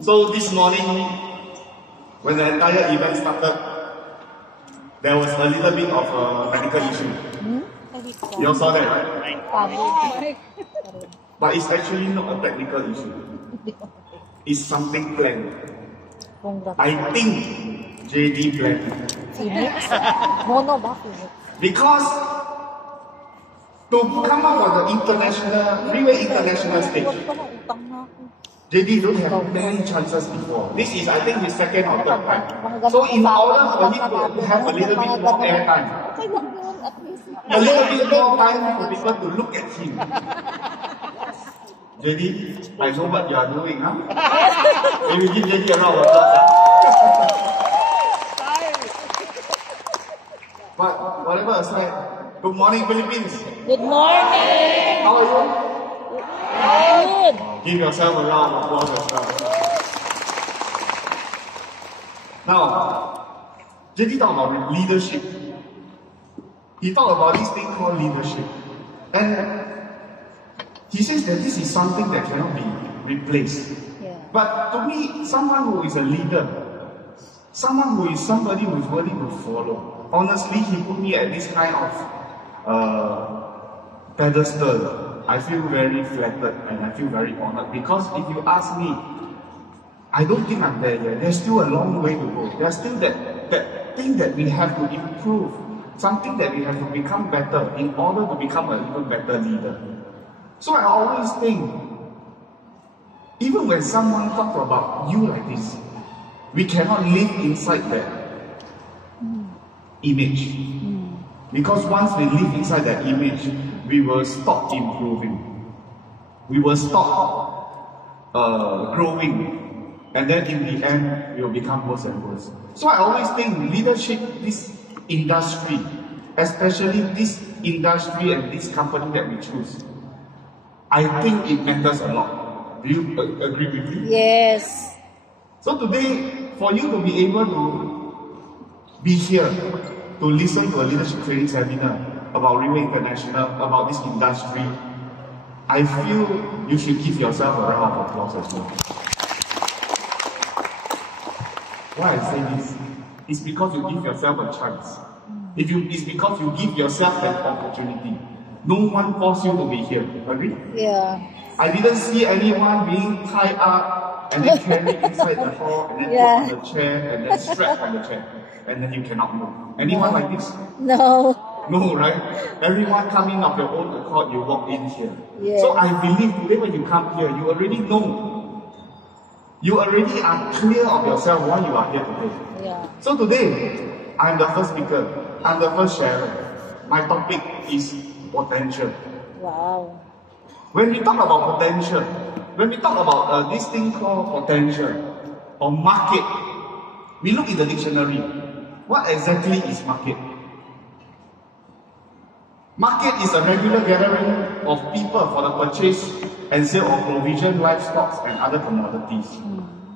So this morning, when the entire event started, there was a little bit of a medical issue. You all saw that, right? But it's actually not a technical issue. It's something planned. I think JD planned. Because to come up with the Riway international stage, JD don't have many chances before. This is, I think, his second or third time. So in order for him to have a little bit more airtime, a little bit more time for people to look at him. JD, I know what you are doing, huh? Maybe give JD a round of applause. But whatever aside, good morning, Philippines. Good morning. How are you? Good. Give yourself a round of applause as well. Now, JD talked about leadership. He talked about this thing called leadership. And he says that this is something that cannot be replaced. Yeah. But to me, someone who is a leader, someone who is somebody who is worthy to follow, honestly, he put me at this kind of pedestal. I feel very flattered and I feel very honored, because if you ask me, I don't think I'm there yet. There's still a long way to go. There's still that thing that we have to improve, something that we have to become better in order to become a even better leader. So I always think, even when someone talks about you like this, we cannot live inside that image. Because once we live inside that image, we will stop improving. We will stop growing. And then in the end, we will become worse and worse. So I always think leadership, this industry, especially this industry and this company that we choose, I think it matters a lot. Do you agree with me? Yes. So today, for you to be able to be here, to listen to a leadership training seminar about Riway International, about this industry, I feel you should give yourself a round of applause as well. Why I say this? It's because you give yourself a chance. It's because you give yourself an opportunity. No one forced you to be here. Agree? Yeah. I didn't see anyone being tied up and then carried inside the hall and then put on the chair and then strapped on the chair and then you cannot move. Anyone like this? No. No, right? Everyone coming of your own accord, you walk in here. Yes. So I believe today when you come here, you already know. You already are clear of yourself why you are here today. Yeah. So today, I'm the first speaker. I'm the first sharer. My topic is potential. Wow. When we talk about potential, when we talk about this thing called potential or market, we look in the dictionary. What exactly is market? Market is a regular gathering of people for the purchase and sale of provision, livestock, and other commodities.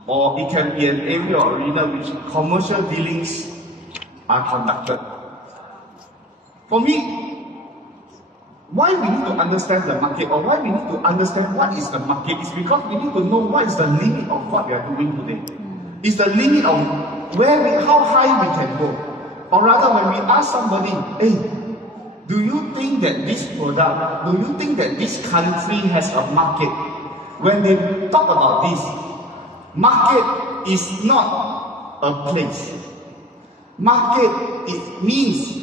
Or it can be an area or arena which commercial dealings are conducted. For me, why we need to understand the market, or why we need to understand what is the market, is because we need to know what is the limit of what we are doing today. It's the limit of how high we can go. Or rather, when we ask somebody, hey, do you think that this product, do you think that this country has a market? When they talk about this, market is not a place. Market, it means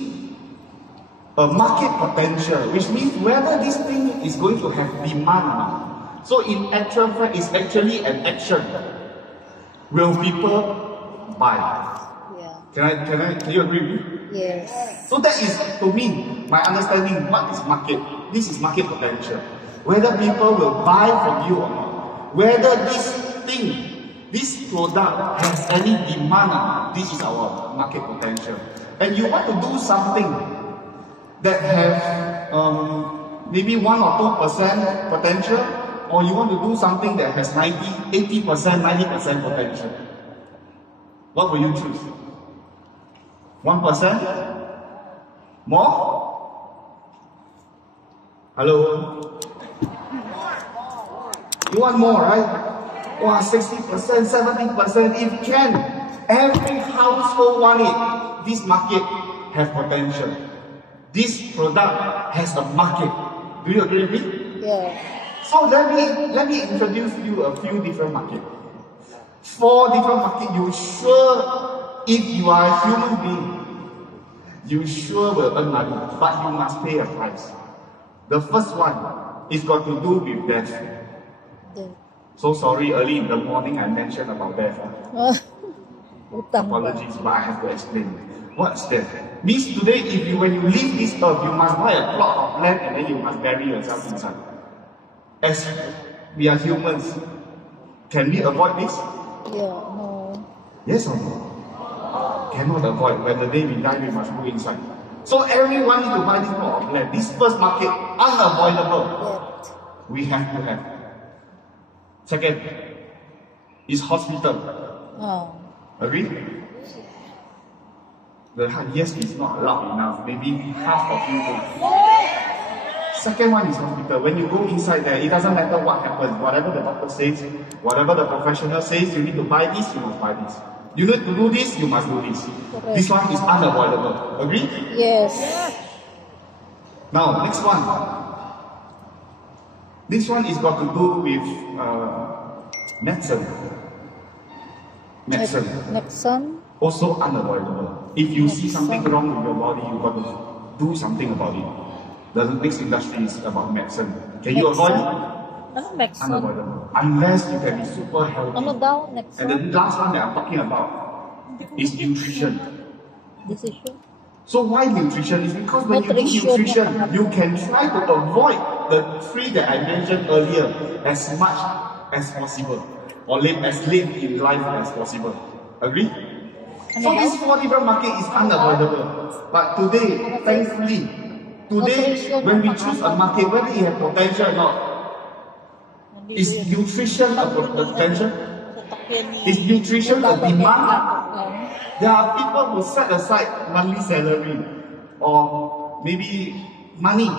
a market potential, which means whether this thing is going to have demand or not. So in actual fact, it's actually an action. Will people buy? Yeah. Can you agree with me? Yes. So that is, to me, my understanding what is market. This is market potential. Whether people will buy from you or not. Whether this thing, this product has any demand or not. This is our market potential. And you want to do something that have maybe 1 or 2% potential, or you want to do something that has 80%, 90% potential. What will you choose? 1%? More? Hello? You want more, right? Wow, 60%, 70%, if can. Every household want it. This market has potential. This product has a market. Do you agree with me? Yeah. So let me introduce you a few different markets. 4 different markets. You sure, if you are a human being, you sure will earn money, but you must pay a price. The first one is got to do with death. Yeah. So sorry, early in the morning I mentioned about death. Utang ba? Apologies, but I have to explain. What's death? Means today, when you leave this earth, you must buy a plot of land and then you must bury yourself inside. As we are humans, can we avoid this? Yeah, no. Yes or no? Cannot avoid. When the day we die, we must go inside. So everyone need to buy this plot of land. This first market, unavoidable. Yet. We have to have. Second, is hospital. Oh. Agree? The yes is not loud enough. Maybe half of you go. Second one is hospital. When you go inside there, it doesn't matter what happens. Whatever the doctor says, whatever the professional says, you need to buy this, you must buy this. You need to do this, you must do this. Correct. This one is unavoidable. Agree? Yes. Now, next one. This one is got to do with medicine. Medicine. Next one. Also unavoidable. If you see something wrong with your body, you got to do something about it. The next industry is about medicine. Can you avoid it? Ano next one? Unavoidable. Unless you can be super healthy. Ano daw? Next And one? the last one that I'm talking about is nutrition. Decision. So why nutrition? Is because when you do Nutrition. nutrition, you can try to avoid the 3 that I mentioned earlier as much as possible. Or as late in life as possible. Agree? So this 4 different market is unavoidable. But today, thankfully, when we choose a market, whether it has potential or not, is nutrition a potential? Is nutrition a demand? There are people who set aside monthly salary or maybe money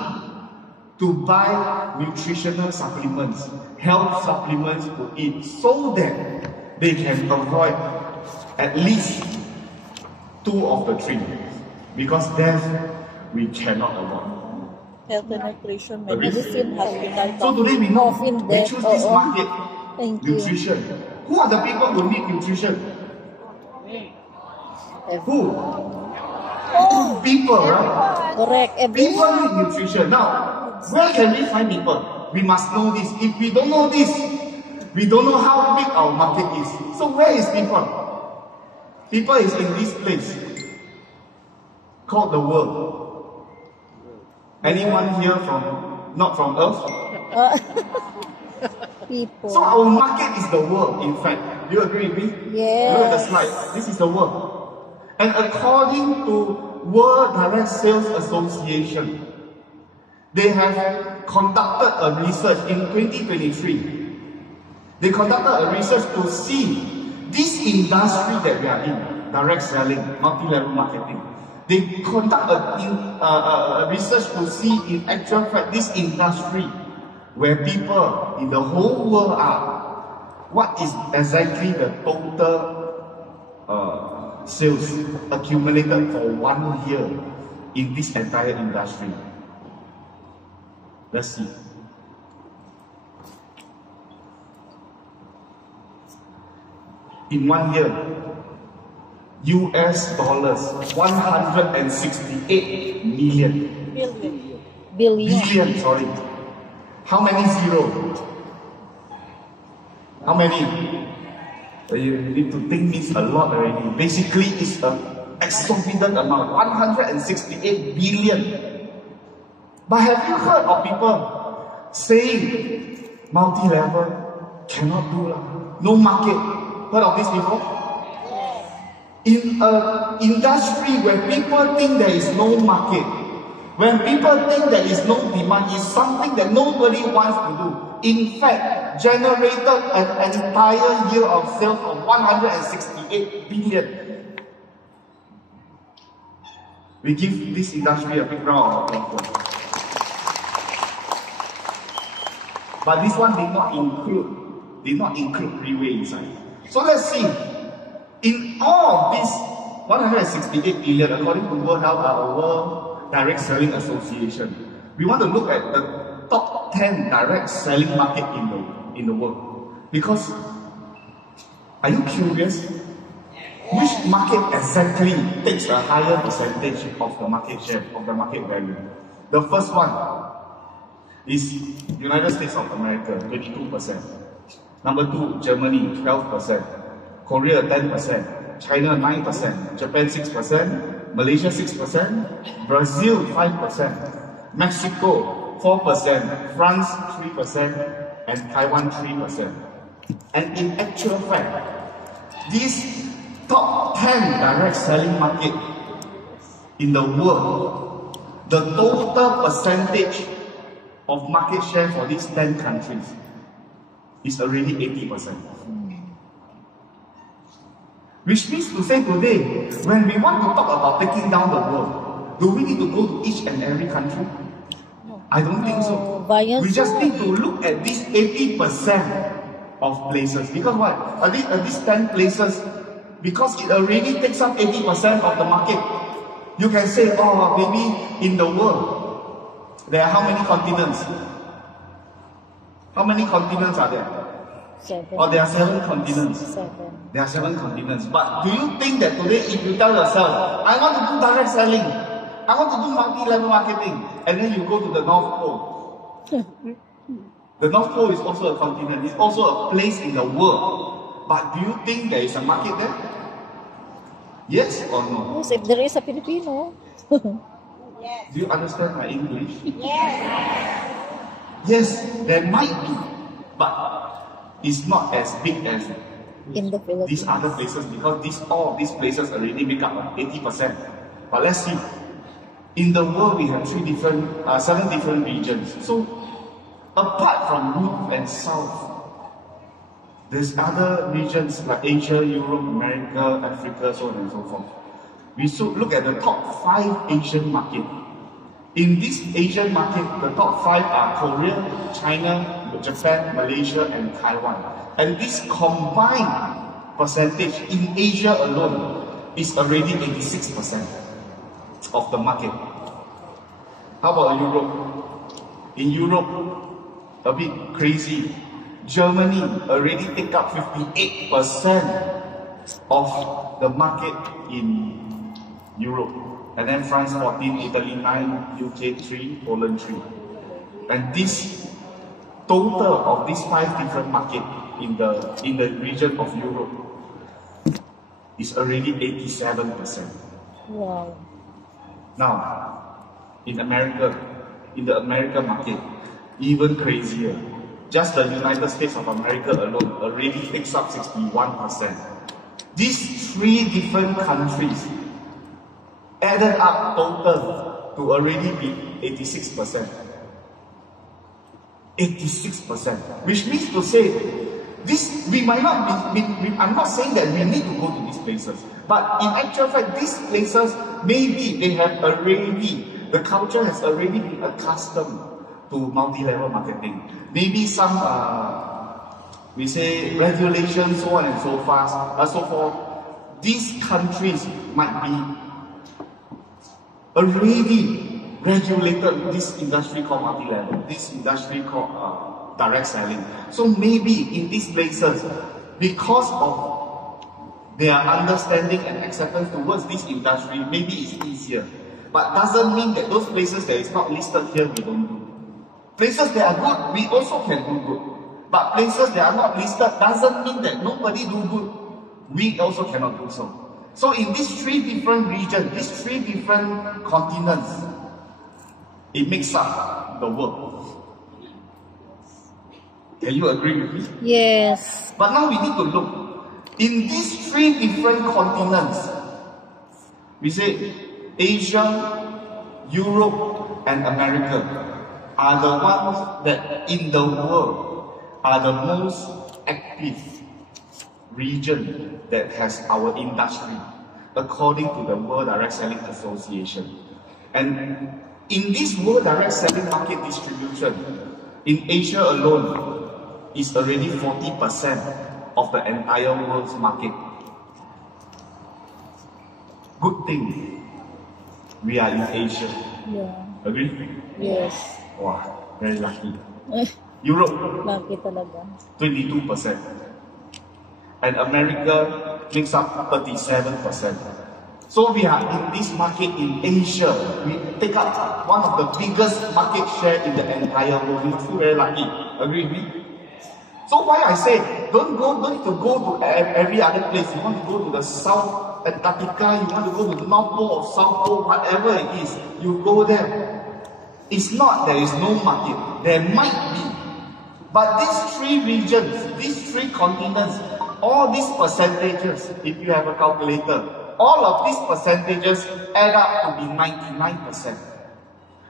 to buy nutritional supplements, health supplements to eat, so that they can avoid at least 2 of the 3. Because death, we cannot avoid. Health and nutrition, Agree? medicine, hospital. So today we know, Coffin, we choose this market, Thank you. nutrition. Who are the people who need nutrition? Who? People, right? Correct. People Everyone. need nutrition. Now, where can we find people? We must know this. If we don't know this, we don't know how big our market is. So where is people? People is in this place called the world. Anyone here not from Earth? People. So our market is the world, in fact. Do you agree with me? Yes. Look at the slide. This is the world. And according to World Direct Sales Association, they have conducted a research in 2023. They conducted a research to see this industry that we are in, direct selling, multi-level marketing. They conduct a research to see in actual fact this industry where people in the whole world are, what is exactly the total sales accumulated for 1 year in this entire industry. Let's see. In 1 year, US dollars 168 million. Billion, sorry. How many zero? How many? You need to think this a lot already. Basically, it's an exorbitant amount, 168 billion. But have you heard of people saying multi-level cannot do no market? Heard of this before? In an industry where people think there is no market, when people think there is no demand, it's something that nobody wants to do. In fact, generated an entire year of sales of 168 billion. We give this industry a big round of applause. But this one did not include Riway inside. So let's see. In all of these 168 billion, according to World Direct Selling Association, we want to look at the top 10 direct selling market in the world. Because, are you curious? Which market exactly takes a higher percentage of the market share, of the market value? The first one is United States of America, 22%. Number 2, Germany, 12%. Korea, 10%. China, 9%. Japan, 6%. Malaysia, 6%. Brazil, 5%. Mexico, 4%. France, 3%. And Taiwan, 3%. And in actual fact, these top 10 direct selling market in the world, the total percentage of market share for these 10 countries is already 80%. Which means to say today, when we want to talk about taking down the world, do we need to go to each and every country? I don't think so. We just need to look at these 80% of places. Because what? Are these 10 places, because it already takes up 80% of the market. You can say, oh, maybe in the world, there are how many continents? How many continents are there? 7. Or there are 7 continents. 7. There are 7 continents. But do you think that today, if you tell yourself, I want to do direct selling, I want to do multi-level marketing, and then you go to the North Pole. The North Pole is also a continent. It's also a place in the world. But do you think there is a market there? Yes or no? Yes, if there is a Filipino. Do you understand my English? Yes. Yes, there might be. But it's not as big as In the Philippines. these other places, because all of these places already make up 80%. But let's see. In the world, we have 7 different regions. So, apart from North and South, there's other regions like Asia, Europe, America, Africa, so on and so forth. We should look at the top 5 Asian market. In this Asian market, the top 5 are Korea, China, Japan, Malaysia, and Taiwan. And this combined percentage in Asia alone is already 86% of the market. How about Europe? In Europe, a bit crazy. Germany already take up 58% of the market in Europe. And then France 14, Italy 9, UK 3, Poland 3. And this total of these 5 different markets in the region of Europe is already 87%. Wow. Now, in the American market, even crazier. Just the United States of America alone already takes up 61%. These 3 different countries added up total to already be 86%. 86%. Which means to say, this we might not be, I'm not saying that we need to go to these places. But in actual fact, these places, maybe they have already, the culture has already been accustomed to multi-level marketing. Maybe some, we say, regulations, so on and so forth. These countries might be already regulated this industry called multi-level, this industry called direct selling. So maybe in these places, because of their understanding and acceptance towards this industry, maybe it's easier. But doesn't mean that those places that is not listed here, we don't do. Places that are good, we also can do good. But places that are not listed doesn't mean that nobody do good. We also cannot do so. So in these 3 different regions, these 3 different continents, it makes up the world. Can you agree with me? Yes. But now we need to look. In these 3 different continents, we say Asia, Europe, and America are the ones that in the world are the most active region that has our industry, according to the World Direct Selling Association. And in this World Direct Selling market distribution, In Asia alone, is already 40% of the entire world's market. Good thing we are in Asia. Yeah. Agree? Yes. Wow, very lucky. Europe, Lucky talaga. 22%. And America makes up 37%. So we are in this market in Asia. We take up one of the biggest market share in the entire world. We feel very lucky. Agree with me? So why I say, don't need to go to every other place. You want to go to the South Antarctica, you want to go to the North Pole or South Pole, whatever it is, you go there. It's not there is no market. There might be. But these three regions, these three continents, all these percentages, if you have a calculator, all of these percentages add up to be 99%.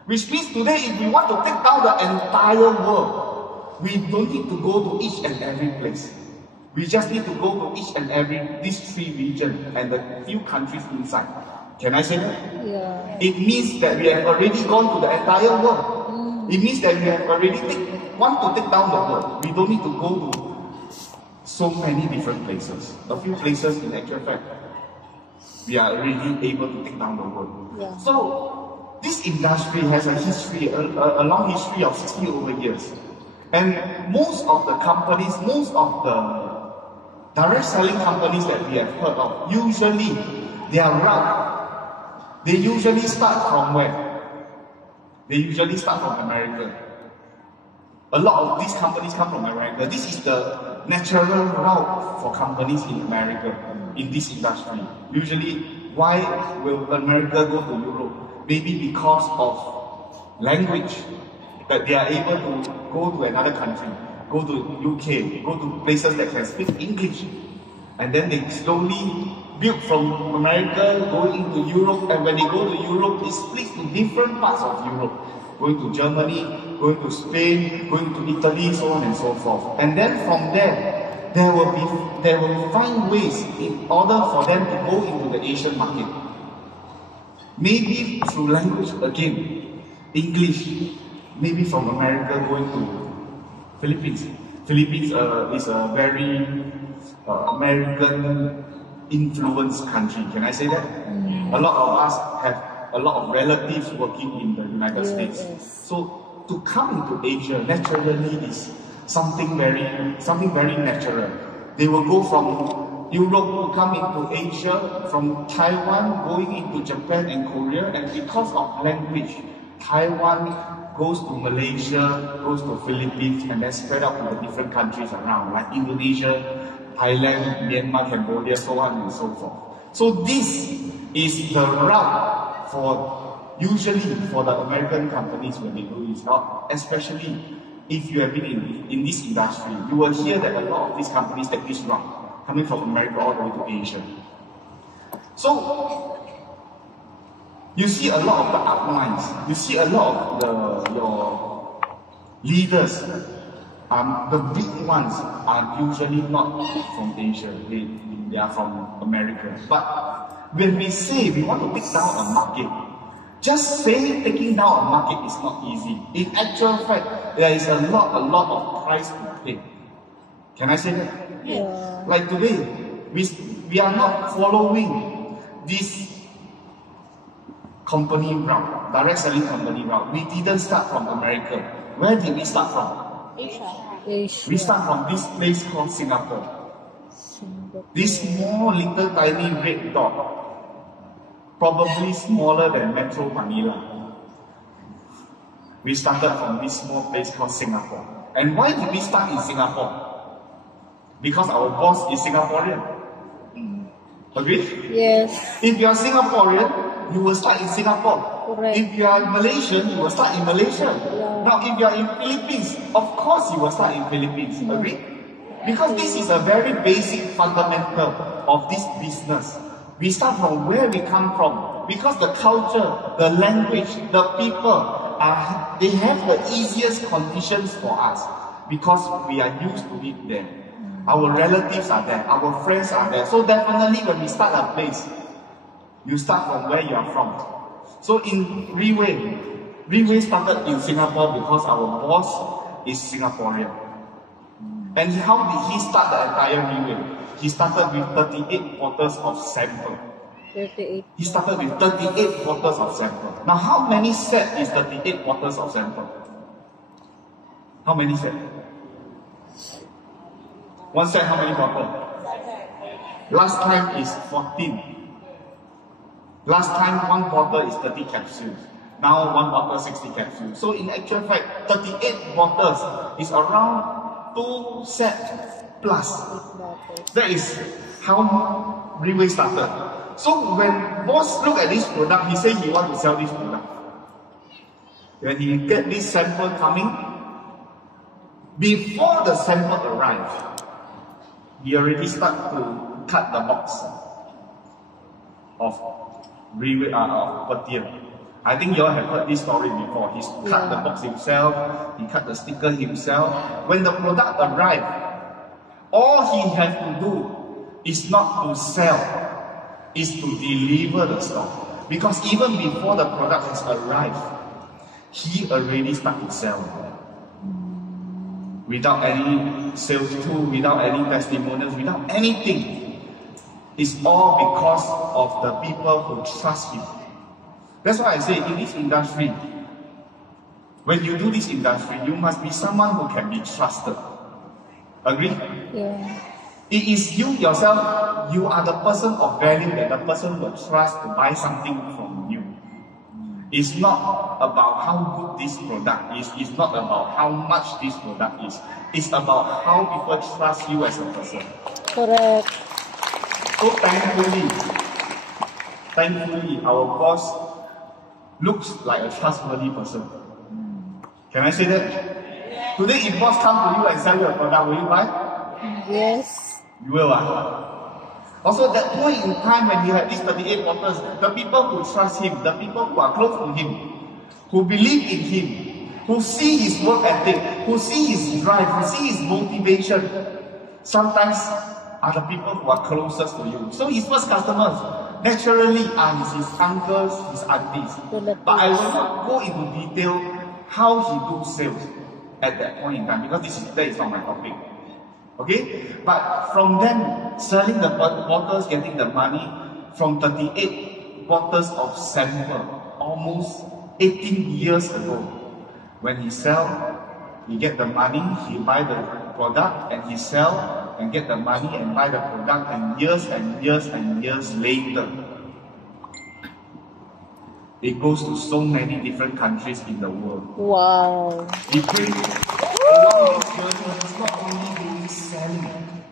Which means today, if we want to take down the entire world, we don't need to go to each and every place. We just need to go to each and every, these three regions and the few countries inside. Can I say that? Yeah. It means that we have already gone to the entire world. It means that we have already want to take down the world. We don't need to go to so many different places. A few places in actual fact, we are already able to take down the world. Yeah. So this industry has a history, a long history of 60 over years. And most of the companies, most of the direct selling companies that we have heard of, usually their route, they usually start from where? They usually start from America. A lot of these companies come from America. This is the natural route for companies in America, in this industry. Usually, why will America go to Europe? Maybe because of language, that they are able to go to another country, go to UK, go to places that can speak English. And then they slowly build from America, going into Europe, and when they go to Europe, it splits to different parts of Europe. Going to Germany, going to Spain, going to Italy, so on and so forth. And then from there, they will find ways in order for them to go into the Asian market. Maybe through language again, English. Maybe from America going to Philippines. Philippines is a very American influenced country. Can I say that? A lot of us have a lot of relatives working in the United States. Yes. So to come into Asia naturally is something very natural. They will go from Europe to come into Asia, from Taiwan going into Japan and Korea, and because of language, Taiwan goes to Malaysia, goes to Philippines, and then spread out to the different countries around, like Indonesia, Thailand, Myanmar, Cambodia, so on and so forth. So this is the route usually for the American companies when they do this, especially if you have been in this industry, you will hear that a lot of these companies take this route, coming from America all the way to Asia. So you see a lot of the uplines, you see a lot of your leaders, the big ones are usually not from Asia, they are from America. But when we say we want to take down a market, just saying taking down a market is not easy. In actual fact, there is a lot of price to pay. Can I say that? Yeah. Like today, we are not following this company route, direct selling company route. We didn't start from America. Where did we start from? Asia. We start from this place called Singapore. This small little tiny red dot, probably smaller than Metro Manila. We started from this small place called Singapore. And why did we start in Singapore? Because our boss is Singaporean. Agree? Yes. If you are Singaporean, you will start in Singapore. Correct. If you are Malaysian, you will start in Malaysia. Yeah. Now, if you are in Philippines, of course you will start in Philippines. Agree? Because this is a very basic fundamental of this business. We start from where we come from. Because the culture, the language, the people, they have the easiest conditions for us. Because we are used to it there. Our relatives are there, our friends are there. So definitely when we start a place, you start from where you are from. So in Riway started in Singapore because our boss is Singaporean. And how did he start the entire Riway? He started with 38 bottles of sample. 38. He started with 38 bottles of sample. Now, how many set is 38 bottles of sample? How many set? One set, how many bottles? Last time is 14. Last time, one bottle is 30 capsules. Now, one bottle, 60 capsules. So, in actual fact, 38 bottles is around 2 sets plus. That is how Riway started. So, when boss look at this product, he said he want to sell this product. When he get this sample coming, before the sample arrives, he already start to cut the box of Riway, of Petir. I think you all have heard this story before. He cut the box himself, he cut the sticker himself. When the product arrived, all he has to do is not to sell, is to deliver the stock. Because even before the product has arrived, he already started to sell. Without any sales tool, without any testimonials, without anything. It's all because of the people who trust him. That's why I say in this industry, when you do this industry, you must be someone who can be trusted. Agree? Yeah. It is you yourself, you are the person of value that the person will trust to buy something from you. It's not about how good this product is, it's not about how much this product is. It's about how people trust you as a person. Correct. So thankfully, our boss looks like a trustworthy person. Can I say that? Today, if boss come to you and sell you a product, will you buy? Yes. You will. Also, that point in time when he had these 38 bottles, the people who trust him, the people who are close to him, who believe in him, who see his work ethic, who see his drive, who see his motivation, sometimes are the people who are closest to you. So his first customers naturally are his uncles, his aunties. But I will not go into detail how he do sales at that point in time, because that is not my topic. Okay? But from them selling the bottles, getting the money, from 38 bottles of sample, almost 18 years ago, when he sell, he get the money, he buy the product, and he sell and get the money and buy the product, and years and years and years later, it goes to so many different countries in the world. Wow. He brings along this journey, he's not only doing selling.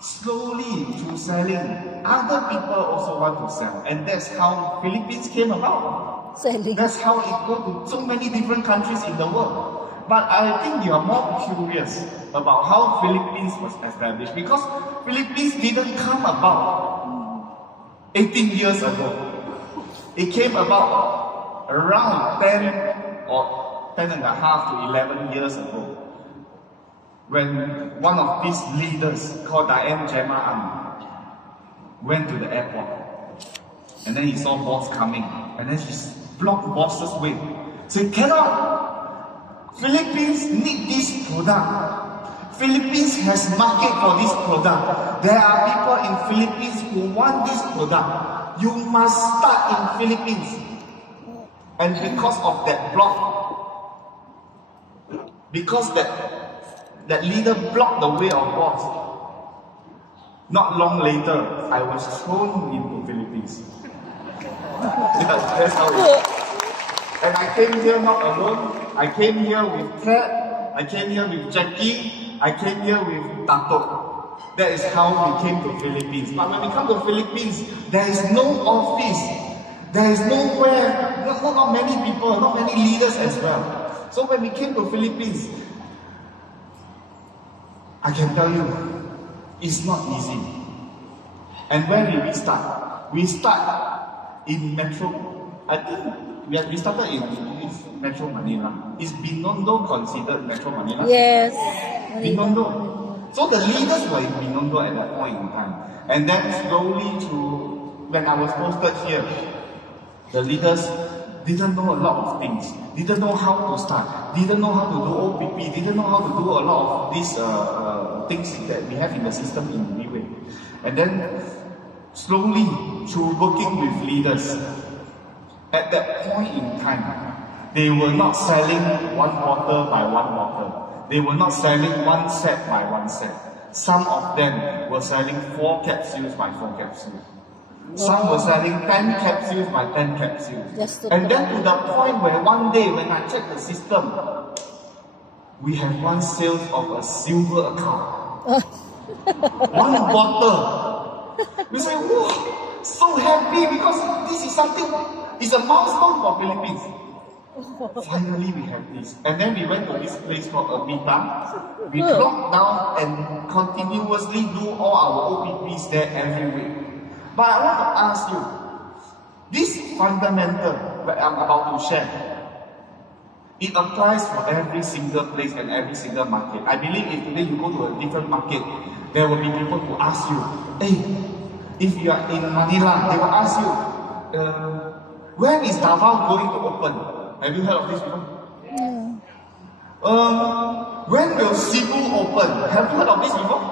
Slowly through selling, other people also want to sell. And that's how Philippines came about. Selling. That's how it goes to so many different countries in the world. But I think you are more curious about how Philippines was established, because Philippines didn't come about 18 years ago. It came about around 10 or 10 and a half to 11 years ago, when one of these leaders called Diane Gemma went to the airport, and then he saw boss coming, and then he blocked boss's way. Said, cannot! Philippines need this product. Philippines has market for this product. There are people in Philippines who want this product. You must start in Philippines. And because of that block, because that leader blocked the way of boss, not long later, I was thrown into Philippines. That's how it is. And I came here not alone. I came here with Kat, I came here with Jackie, I came here with Tato. That is how we came to Philippines. But when we come to Philippines, there is no office. There is nowhere, not many people, not many leaders as well. So when we came to Philippines, I can tell you, it's not easy. And where did we start? We start in Metro. I think we started in Metro Manila. Is Binondo considered Metro Manila? Yes. Binondo. So the leaders were in Binondo at that point in time. And then slowly through, when I was posted here, the leaders didn't know a lot of things, didn't know how to start, didn't know how to do OPP, didn't know how to do a lot of these things that we have in the system in Riway. And then slowly, through working with leaders, at that point in time, they were not selling one bottle by one bottle. They were not selling one set by one set. Some of them were selling 4 capsules by 4 capsules. Some were selling 10 capsules by 10 capsules. And then to the point where one day when I checked the system, we have one sales of a silver account. One bottle. We say, whoa, so happy because this is something, it's a milestone for Philippines. Finally we have this. And then we went to this place called Ermita. We locked down and continuously do all our OPPs there every week. But I want to ask you, this fundamental that I'm about to share, it applies for every single place and every single market. I believe if today you go to a different market, there will be people who ask you, hey, if you are in Manila, they will ask you, when is Davao going to open? Have you heard of this before? When will Cebu open? Have you heard of this before?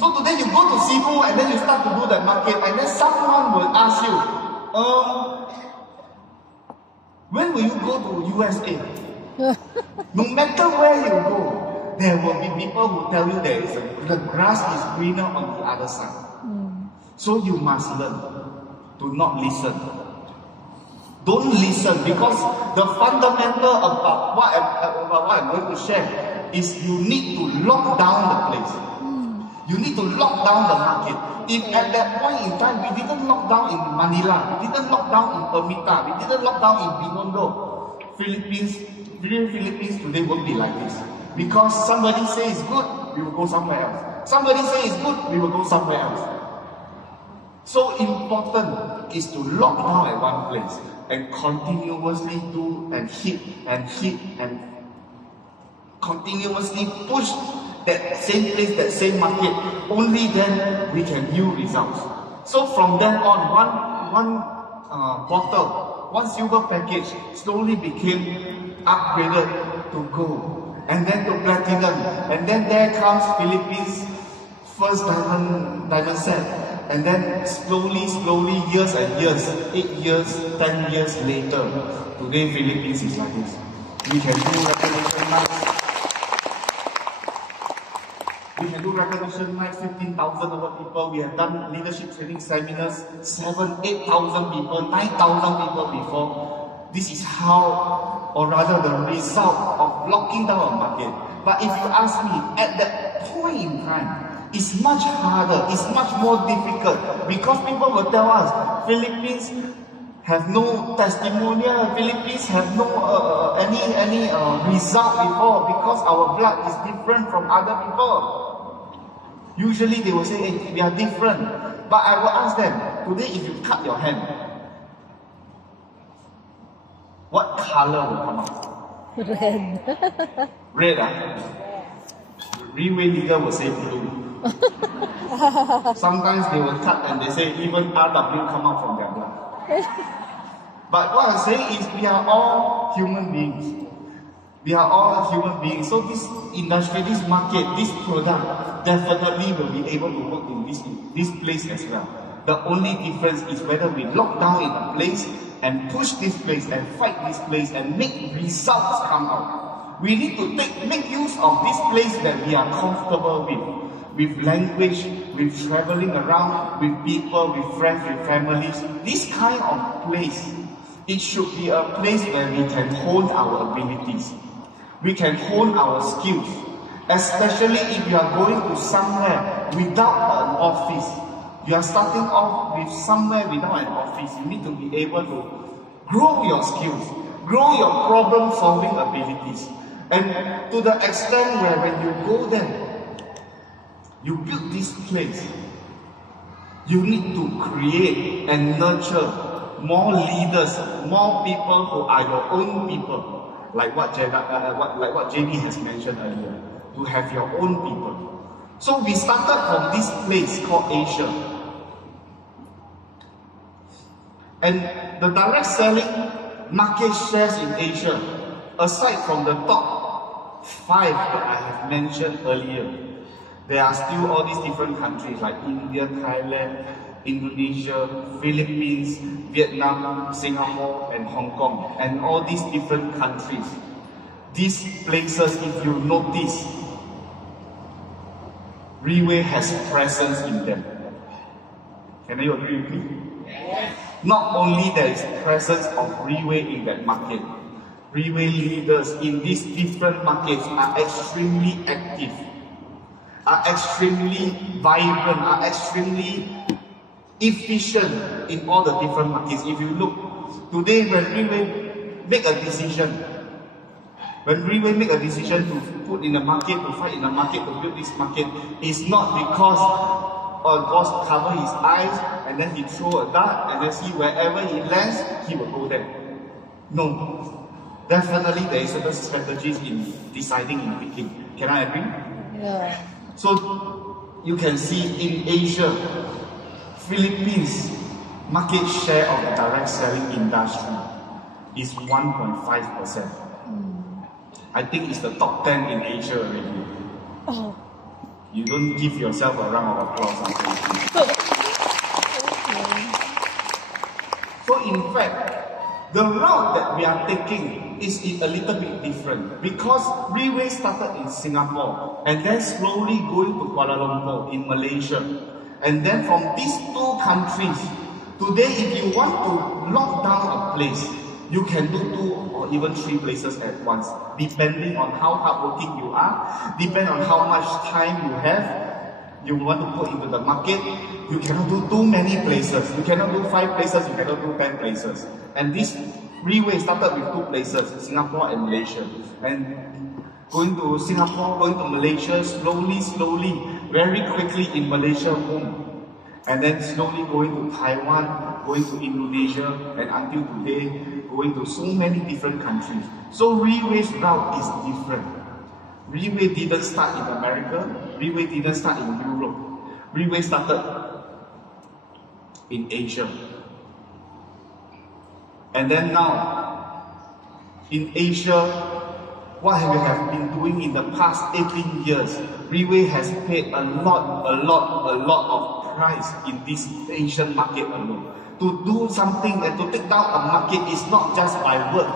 So today you go to Cebu and then you start to do that market and then someone will ask you, when will you go to USA? No matter where you go, there will be people who tell you the grass is greener on the other side. So you must learn to not listen. Don't listen, because the fundamental about what I'm going to share is you need to lock down the place. You need to lock down the market. If at that point in time we didn't lock down in Manila, we didn't lock down in Ermita, we didn't lock down in Binondo, Philippines today won't be like this. Because somebody says it's good, we will go somewhere else. Somebody says it's good, we will go somewhere else. So important is to lock down at one place and continuously do and hit and continuously push that same place, that same market. Only then we can yield results. So from then on, one bottle, one silver package slowly became upgraded to gold, and then to platinum, and then there comes Philippines' first diamond set. And then slowly, years and years, 8 years, 10 years later, today Philippines is like this. We can do recognition nights. We can do recognition nights, 15,000 over people. We have done leadership training seminars, 7,000, 8,000 people, 9,000 people before. This is how, or rather the result of locking down a market. But if you ask me, at that point in time, it's much harder, it's much more difficult, because people will tell us, Philippines have no testimonial, Philippines have no any result before, because our blood is different from other people. Usually they will say, hey, we are different. But I will ask them, today if you cut your hand, what color will come out? Red. Red, Riway leader will say blue. Sometimes they will cut and they say even RW come out from their blood. But what I'm saying is we are all human beings. We are all human beings. So this industry, this market, this product definitely will be able to work in this place as well. The only difference is whether we lock down in a place and push this place and fight this place and make results come out. We need to make use of this place that we are comfortable with language, with traveling around, with people, with friends, with families. This kind of place, it should be a place where we can hone our abilities. We can hone our skills, especially if you are going to somewhere without an office. You are starting off with somewhere without an office. You need to be able to grow your skills, grow your problem-solving abilities. And to the extent where when you go there, you build this place, you need to create and nurture more leaders, more people who are your own people, like what JD has mentioned earlier, to have your own people. So we started from this place called Asia. And the direct selling market shares in Asia, aside from the top 5 that I have mentioned earlier, there are still all these different countries like India, Thailand, Indonesia, Philippines, Vietnam, Singapore, and Hong Kong, and all these different countries. These places, if you notice, Riway has presence in them. Can you agree with me? Yes. Not only there is presence of Riway in that market, Riway leaders in these different markets are extremely active, are extremely vibrant, are extremely efficient in all the different markets. If you look, today when Riway make a decision, to put in the market, to fight in the market, to build this market, it's not because boss cover his eyes and then he throw a dart and then see wherever he lands, he will go there. No. Definitely there is certain strategies in deciding, in picking. Can I agree? Yeah. So you can see in Asia, Philippines market share of the direct selling industry is 1.5%. I think it's the top 10 in Asia already. Oh. You don't give yourself a round of applause. So in fact, the route that we are taking is a little bit different because Riway started in Singapore and then slowly going to Kuala Lumpur in Malaysia. And then from these 2 countries, today if you want to lock down a place, you can do 2 or even 3 places at once, depending on how hardworking you are, depending on how much time you have, you want to put into the market. You cannot do too many places. You cannot do 5 places, you cannot do 10 places. And this Riway started with 2 places, Singapore and Malaysia. And going to Singapore, going to Malaysia, slowly, very quickly in Malaysia, boom. And then slowly going to Taiwan, going to Indonesia, and until today, going to so many different countries. So Riway's route is different. Riway didn't start in America, Riway didn't start in Europe. Riway started in Asia. And then now, in Asia, what we have been doing in the past 18 years, Riway has paid a lot of price in this Asian market alone. To do something and to take down a market is not just by word,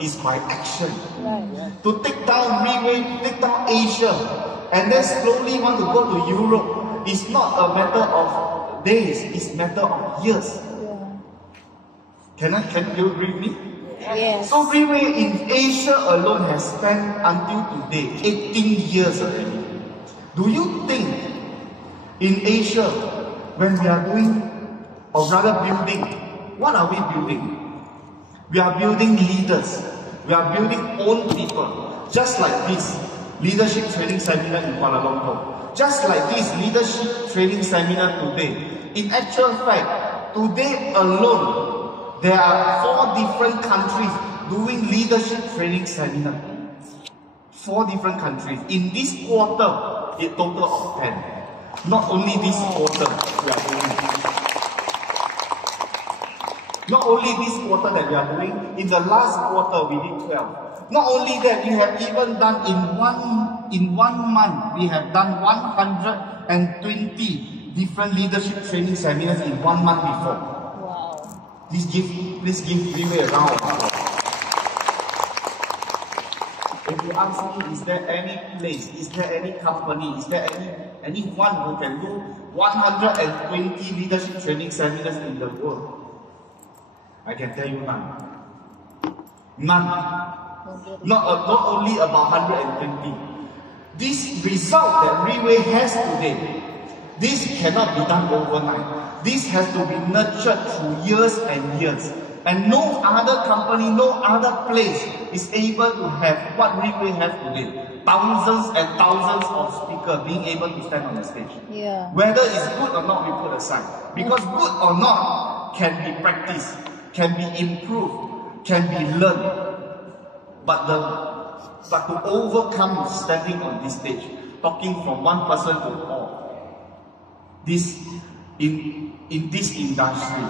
it's by action. Right. To take down Riway, to take down Asia, and then slowly want to go to Europe, it's not a matter of days, it's a matter of years. Yeah. Can you agree with me? Yes. So Riway in Asia alone has spent until today 18 years already. Do you think in Asia, when we are doing, or rather building, what are we building? We are building leaders. We are building own people. Just like this leadership training seminar in Kuala Lumpur. Just like this leadership training seminar today. In actual fact, today alone, there are 4 different countries doing leadership training seminar. 4 different countries. In this quarter, a total of 10. Not only this quarter we are doing. Not only this quarter that we are doing, in the last quarter we did 12. Not only that, we have even done in one month, we have done 120 different leadership training seminars in 1 month before. Wow. Please give Riway a round of applause. If you ask me, is there any place, is there any company, is there anyone who can do 120 leadership training seminars in the world? I can tell you none. None. Not only about 120. This result that Riway has today, this cannot be done overnight. This has to be nurtured through years and years. And no other company, no other place is able to have what Riway has today. Thousands and thousands of speakers being able to stand on the stage. Yeah. Whether it's good or not, we put aside. Because good or not can be practiced, can be improved, can be learned. But to overcome standing on this stage, talking from one person to all, this in this industry,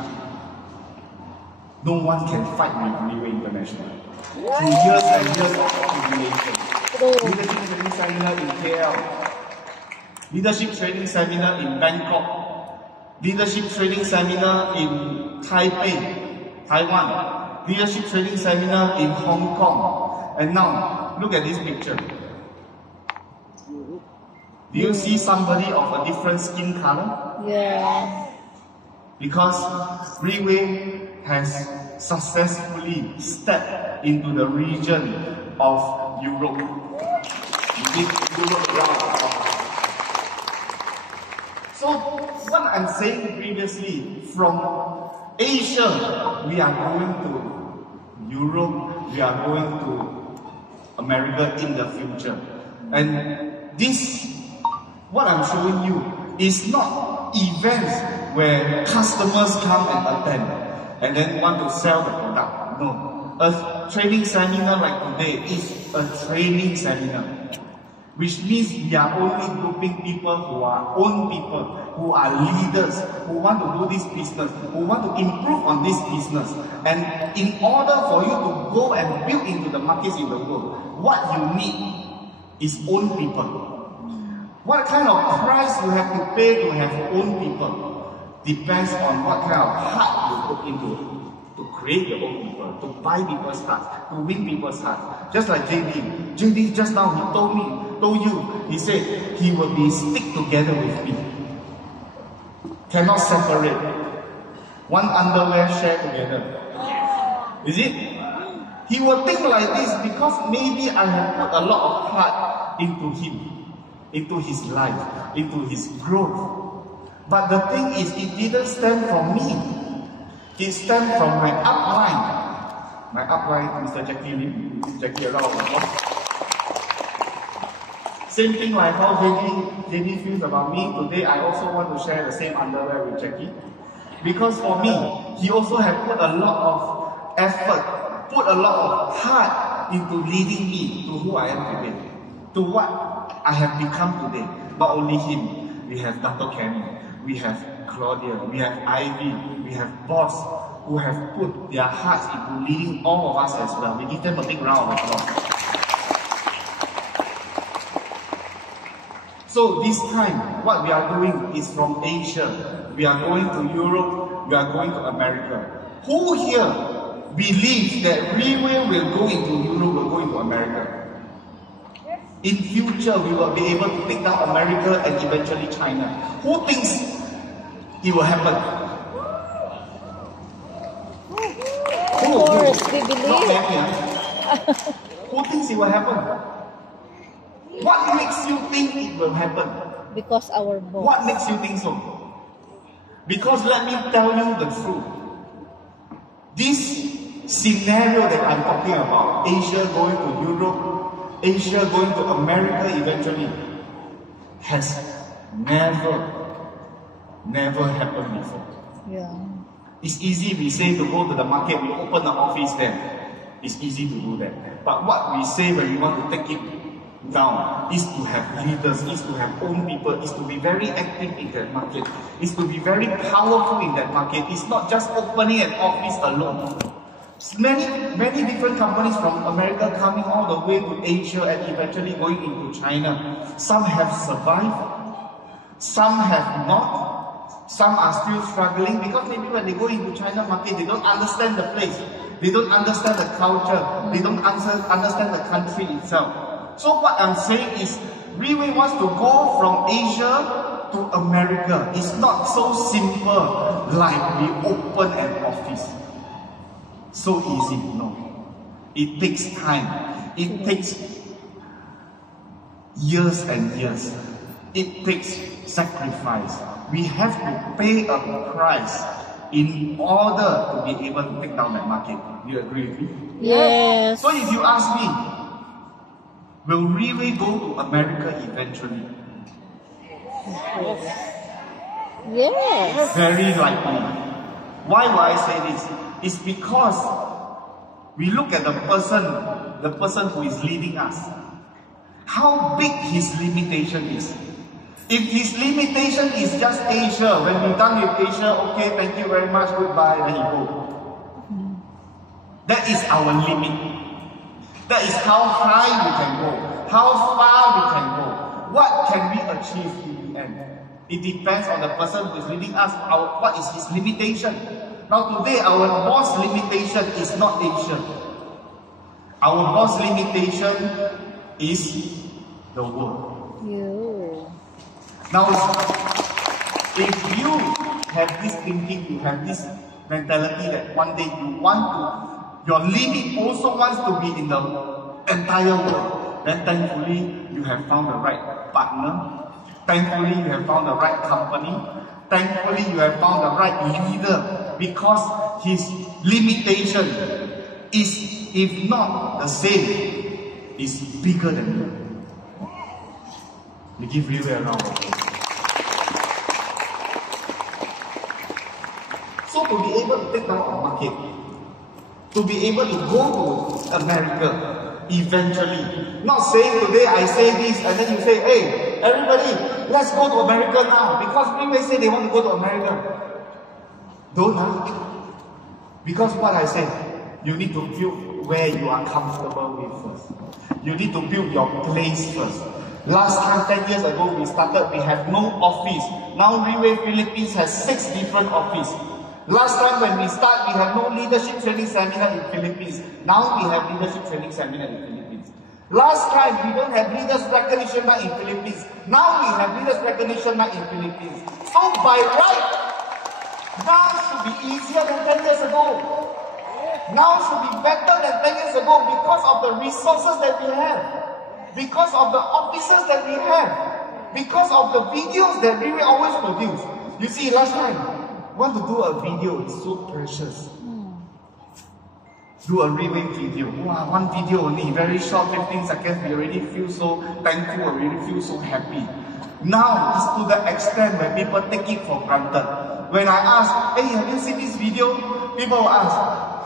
no one can fight with Riway International. Through years and years of accumulation. Leadership training seminar in KL. Leadership training seminar in Bangkok. Leadership training seminar in Taipei, Taiwan. Leadership training seminar in Hong Kong. And now, look at this picture. Do you see somebody of a different skin color? Yeah. Because Riway has successfully stepped into the region of Europe. So, what I'm saying previously, from Asia, we are going to Europe, we are going to America in the future. And this, what I'm showing you, is not events where customers come and attend and then want to sell the product. No. A training seminar like today is a training seminar, which means we are only grouping people who are own people, who are leaders, who want to do this business, who want to improve on this business. And in order for you to go and build into the markets in the world, what you need is own people. What kind of price you have to pay to have own people depends on what kind of heart you put into it. To create your own people, to buy people's hearts, to win people's hearts. Just like JD. JD just now, he told you, he said he will be stick together with me. Cannot separate. One underwear share together. Is it? He will think like this because maybe I have put a lot of heart into him, into his life, into his growth. But the thing is, it didn't stand from me. It stands from my upline. My upline, Mr. Jackie Lim. Jackie around. Same thing like how JD feels about me. Today, I also want to share the same underwear with Jackie. Because for me, he also has put a lot of effort, put a lot of heart into leading me to who I am today. To what I have become today. Not only him, we have Dr. Kenny, we have Claudia, we have Ivy, we have Boss, who have put their hearts into leading all of us as well. We give them a big round of applause. So this time, what we are doing is from Asia. We are going to Europe, we are going to America. Who here believes that Riway will go into Europe, will go into America? In future, we will be able to take down America and eventually China. Who thinks it will happen? Who? Of course, we believe. Not many, huh? Who thinks it will happen? What makes you think it will happen? Because our boss. What makes you think so? Because let me tell you the truth. This scenario that I'm talking about, Asia going to Europe, Asia going to America eventually, has never happened before. Yeah. It's easy, we say, to go to the market, we open an office there. It's easy to do that. But what we say when we want to take it down is to have leaders, is to have own people, is to be very active in that market, is to be very powerful in that market. It's not just opening an office alone. Many different companies from America coming all the way to Asia and eventually going into China. Some have survived, some have not, some are still struggling because maybe when they go into China market, they don't understand the place, they don't understand the culture, they don't understand the country itself. So what I'm saying is, Riway wants to go from Asia to America. It's not so simple like we open an office. So easy, no. It takes time. It takes years and years. It takes sacrifice. We have to pay a price in order to be able to take down that market. Do you agree with me? Yes. So if you ask me, will Riway go to America eventually? Yes. Very likely. Why will I say this? It's because we look at the person who is leading us. How big his limitation is. If his limitation is just Asia, when we're done with Asia, okay, thank you very much, goodbye, then he go. That is our limit. That is how high we can go, how far we can go. What can we achieve in the end? It depends on the person who is leading us, what is his limitation. Now today, our boss limitation is not Asian. Our boss limitation is the world. You. Now, if you have this thinking, you have this mentality that one day you want to, your limit also wants to be in the entire world, then thankfully you have found the right partner, thankfully you have found the right company, thankfully you have found the right leader, because his limitation is, if not the same, is bigger than you. You give Riway a round of applause. So to be able to take down a market, to be able to go to America eventually, not saying today I say this and then you say, hey, everybody, let's go to America now, because Riway say they want to go to America. Don't ask. Because what I said, you need to build where you are comfortable with first. You need to build your place first. Last time, 10 years ago, we started, we have no office. Now Riway Philippines has 6 different offices. Last time when we start, we have no leadership training seminar in Philippines. Now we have leadership training seminar in Philippines. Last time, we don't have leaders recognition night in Philippines. Now we have leaders recognition night in Philippines. So by right, now should be easier than 10 years ago. Now should be better than 10 years ago because of the resources that we have. Because of the officers that we have. Because of the videos that we will always produce. You see, last time, want to do a video, it's so precious. Do a Riway video. Wow, one video only, very short, 15 seconds, we already feel so thankful, already feel so happy. Now, it's to the extent where people take it for granted. When I ask, hey, have you seen this video? People will ask,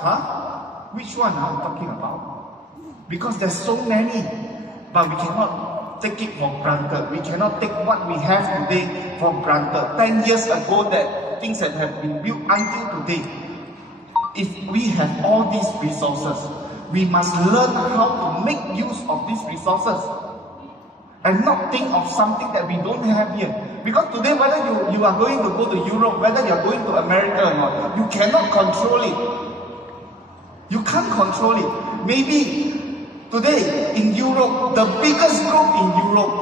huh? Which one are you talking about? Because there's so many, but we cannot take it for granted. We cannot take what we have today for granted. 10 years ago, that things that have been built until today. If we have all these resources, we must learn how to make use of these resources and not think of something that we don't have yet. Because today, whether you are going to go to Europe, whether you are going to America or not, you cannot control it. You can't control it. Maybe today in Europe, the biggest group in Europe,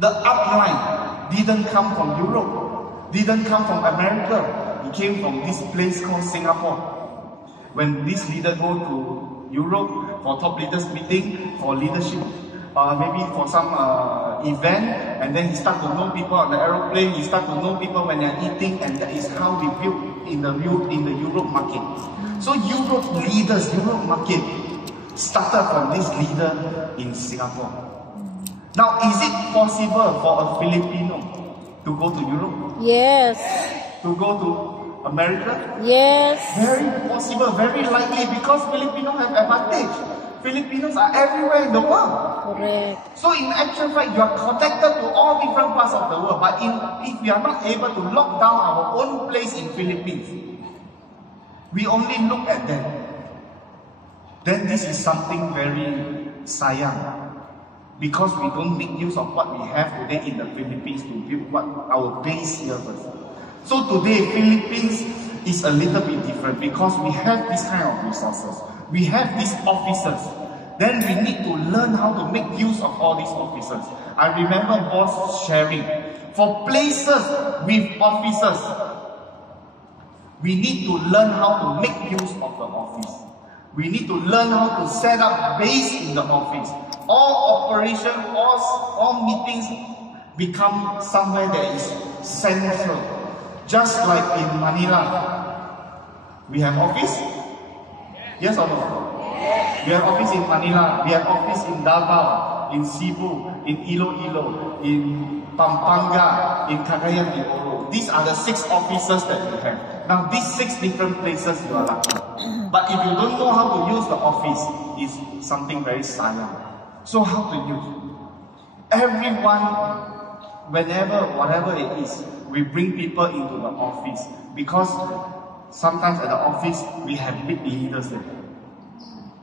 the upline didn't come from Europe, didn't come from America. It came from this place called Singapore. When this leader go to Europe for top leaders meeting, for leadership, maybe for some event, and then he start to know people on the aeroplane, he start to know people when they're eating, and that is how we build in the Europe market. So Europe leaders, Europe market started from this leader in Singapore. Now, is it possible for a Filipino to go to Europe? Yes. To go to America? Yes. Very possible, very likely, because Filipinos have advantage. Filipinos are everywhere in the world. Correct. So in actual fact, you are connected to all different parts of the world. But if we are not able to lock down our own place in Philippines, we only look at them, then this is something very sayang. Because we don't make use of what we have today in the Philippines to build our base here first. So today, Philippines is a little bit different because we have this kind of resources. We have these officers. Then we need to learn how to make use of all these officers. I remember boss sharing, for places with officers, we need to learn how to make use of the office. We need to learn how to set up base in the office. All operation, all meetings become somewhere that is central. Just like in Manila, we have office? Yes or no? We have office in Manila, we have office in Davao, in Cebu, in Iloilo, in Pampanga, in Cagayan de Oro. These are the 6 offices that we have. Now these 6 different places you are lucky. But if you don't know how to use the office, it's something very silent. So how to use? Everyone, whenever, whatever it is, we bring people into the office because Sometimes at the office, we have big leaders there.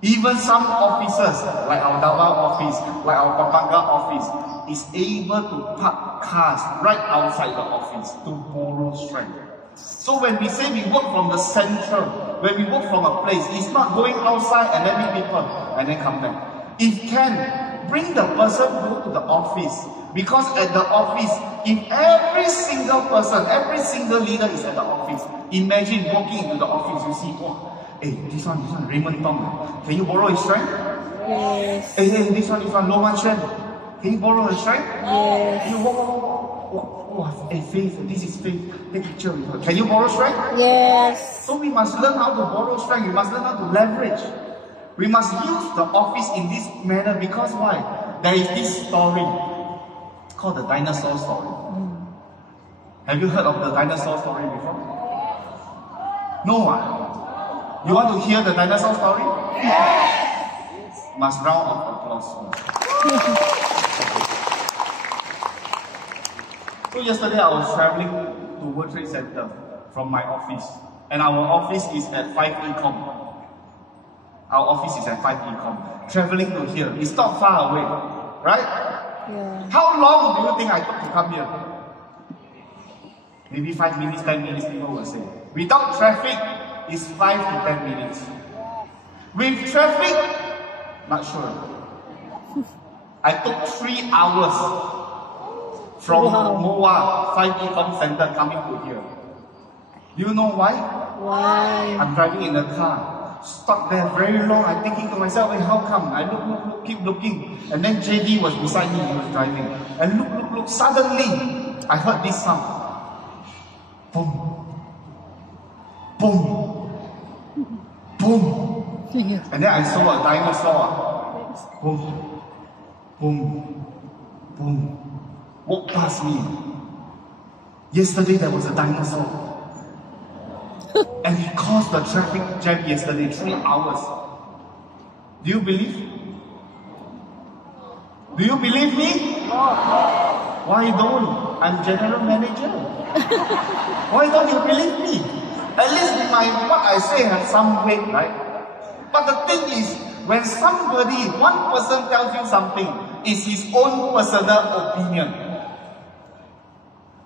Even some officers, like our Davao office, like our Pampanga office, is able to park cars right outside the office to borrow strength. So when we say we work from the central, when we work from a place, it's not going outside and then meet people and then come back. If can, bring the person go to the office. Because at the office, if every single person, every single leader is at the office, imagine walking into the office, you see, oh, hey, this one, Raymond Tong, can you borrow his strength? Yes. Hey, this one, Loman Shen, can you borrow his strength? Yes. You walk, hey, Faith, this is Faith, take a picture with her. Can you borrow strength? Yes. So we must learn how to borrow strength, we must learn how to leverage. We must use the office in this manner because why? There is this story called the dinosaur story. Have you heard of the dinosaur story before? No one. You want to hear the dinosaur story? Yes. Must round of applause. So yesterday I was traveling to World Trade Center from my office, and our office is at 5 Ecom. Our office is at 5 Ecom. Traveling to here, it's not far away, right? Yeah. How long do you think I took to come here? Maybe 5 minutes, 10 minutes, people will say. Without traffic, it's 5 to 10 minutes. With traffic, not sure. I took 3 hours from MOA 5 Ecom Center coming to here. Do you know why? Why? I'm driving in the car, stuck there very long. I'm thinking to myself, hey, how come? I look, keep looking. And then JD was beside me, he was driving. And look, suddenly, I heard this sound. Boom. Boom. Boom. And then I saw a dinosaur. Boom. Boom. Boom. Walked past me. Yesterday there was a dinosaur. And he caused the traffic jam yesterday, 3 hours. Do you believe? Do you believe me? Why don't? I'm general manager. Why don't you believe me? At least what I say has some weight, right? But the thing is, when somebody, one person tells you something, it's his own personal opinion.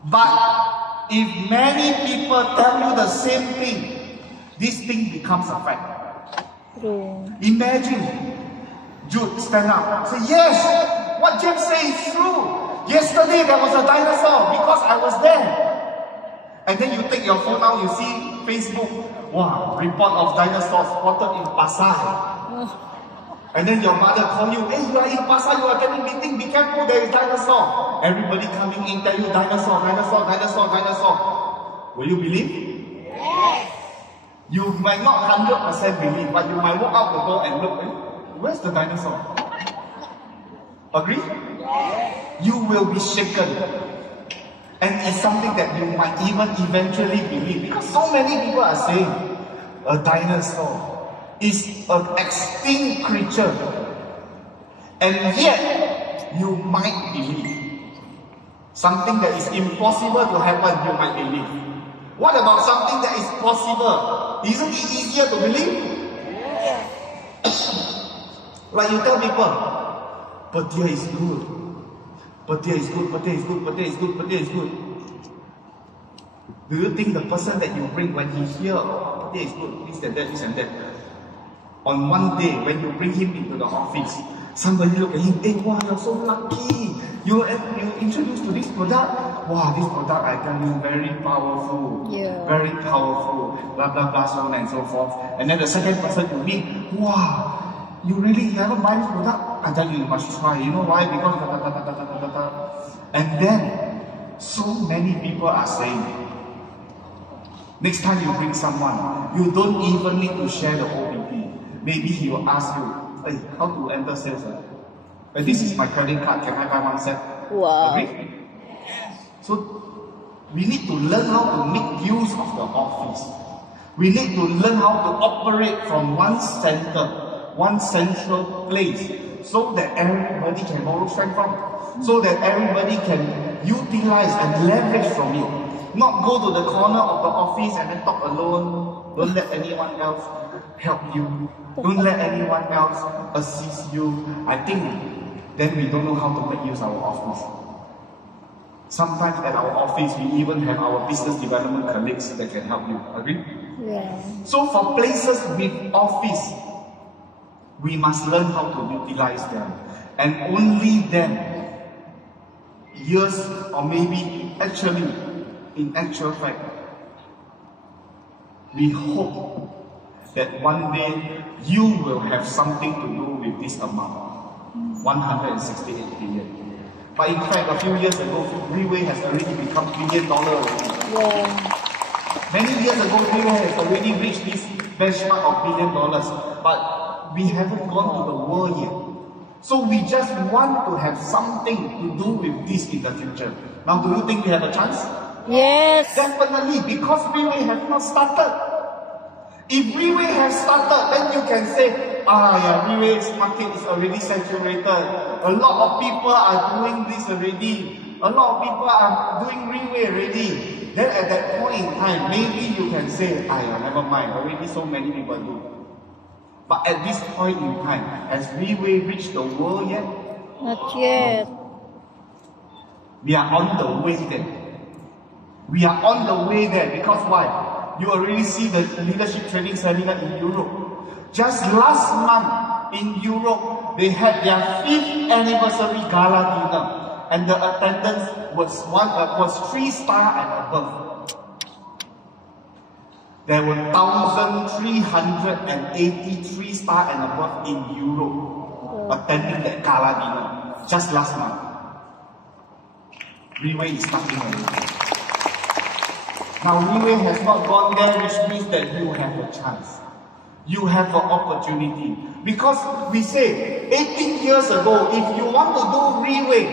But if many people tell you the same thing, this thing becomes a fact. True. Imagine Jude stand up, say, yes, what James says is true. Yesterday there was a dinosaur because I was there. And then you take your phone out, you see Facebook, wow, report of dinosaurs spotted in Pasay. And then your mother call you, hey, you are in Pasay, you are getting meeting, be careful, there is dinosaur. Everybody coming in, tell you dinosaur, dinosaur, dinosaur, dinosaur. Will you believe? Yes. You might not 100% believe, but you might walk out the door and look, where's the dinosaur? Agree? Yes. You will be shaken. And it's something that you might even eventually believe. Because so many people are saying, a dinosaur is an extinct creature. And yet, you might believe. Something that is impossible to happen, you might believe. What about something that is possible? Isn't it easier to believe? Yes. Like you tell people, Patia is good. Patia is good, Patia is good, Patia is good, Patia is good. Do you think the person that you bring when he hears, oh, Patia is good, this and that, this and that, on one day when you bring him into the office, somebody look at him, hey, wow, you're so lucky. You introduced to this product. Wow, this product, I tell you, very powerful. Yeah. Very powerful. Blah, blah, blah, so on and so forth. And then the second person you meet, wow, you really haven't bought this product? I tell you, you must try. You know why? Because and then, so many people are saying, next time you bring someone, you don't even need to share the OPP. Maybe he will ask you, hey, how to enter sales? This is my credit card, can I buy one set? Wow. Agree? Yes. So, we need to learn how to make use of the office. We need to learn how to operate from one center, one central place, so that everybody can borrow strength from, so that everybody can utilize and leverage from it. Not go to the corner of the office and then talk alone. Don't let anyone else help you. Don't let anyone else assist you. I think then we don't know how to make use of our office. Sometimes at our office, we even have our business development colleagues that can help you. Agree? Yeah. So for places with office, we must learn how to utilize them. And only then, years or maybe actually, in actual fact, we hope that one day you will have something to do with this amount, 168 billion. But in fact, a few years ago, Riway has already become $1 billion already. Yeah. Many years ago, Riway has already reached this benchmark of $1 billion. But we haven't gone to the world yet. So we just want to have something to do with this in the future. Now, do you think we have a chance? Yes. Definitely, because Riway has not started. If Riway has started, then you can say, Riway's market is already saturated. A lot of people are doing this already. A lot of people are doing Riway already. Then at that point in time, maybe you can say, never mind, already so many people do. But at this point in time, has Riway reached the world yet? Not yet. We are on the way there. We are on the way there because why? You already see the leadership training seminar in Europe. Just last month in Europe, they had their 5th anniversary gala dinner, and the attendance was 3-star and above. There were 1,383 star and above in Europe attending that gala dinner just last month. Riway is starting already. Now, Riway has not gone there, which means that you have a chance. You have an opportunity. Because we say, 18 years ago, if you want to do Riway,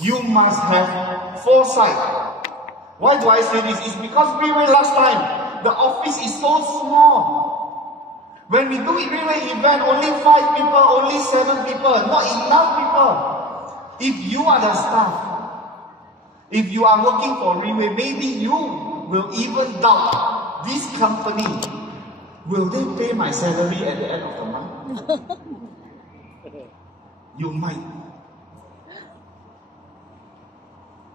you must have foresight. Why do I say this? It's because Riway last time, the office is so small. When we do Riway event, only 5 people, only 7 people, not enough people. If you are the staff, if you are working for Riway, maybe you will even doubt this company. Will they pay my salary at the end of the month? You might.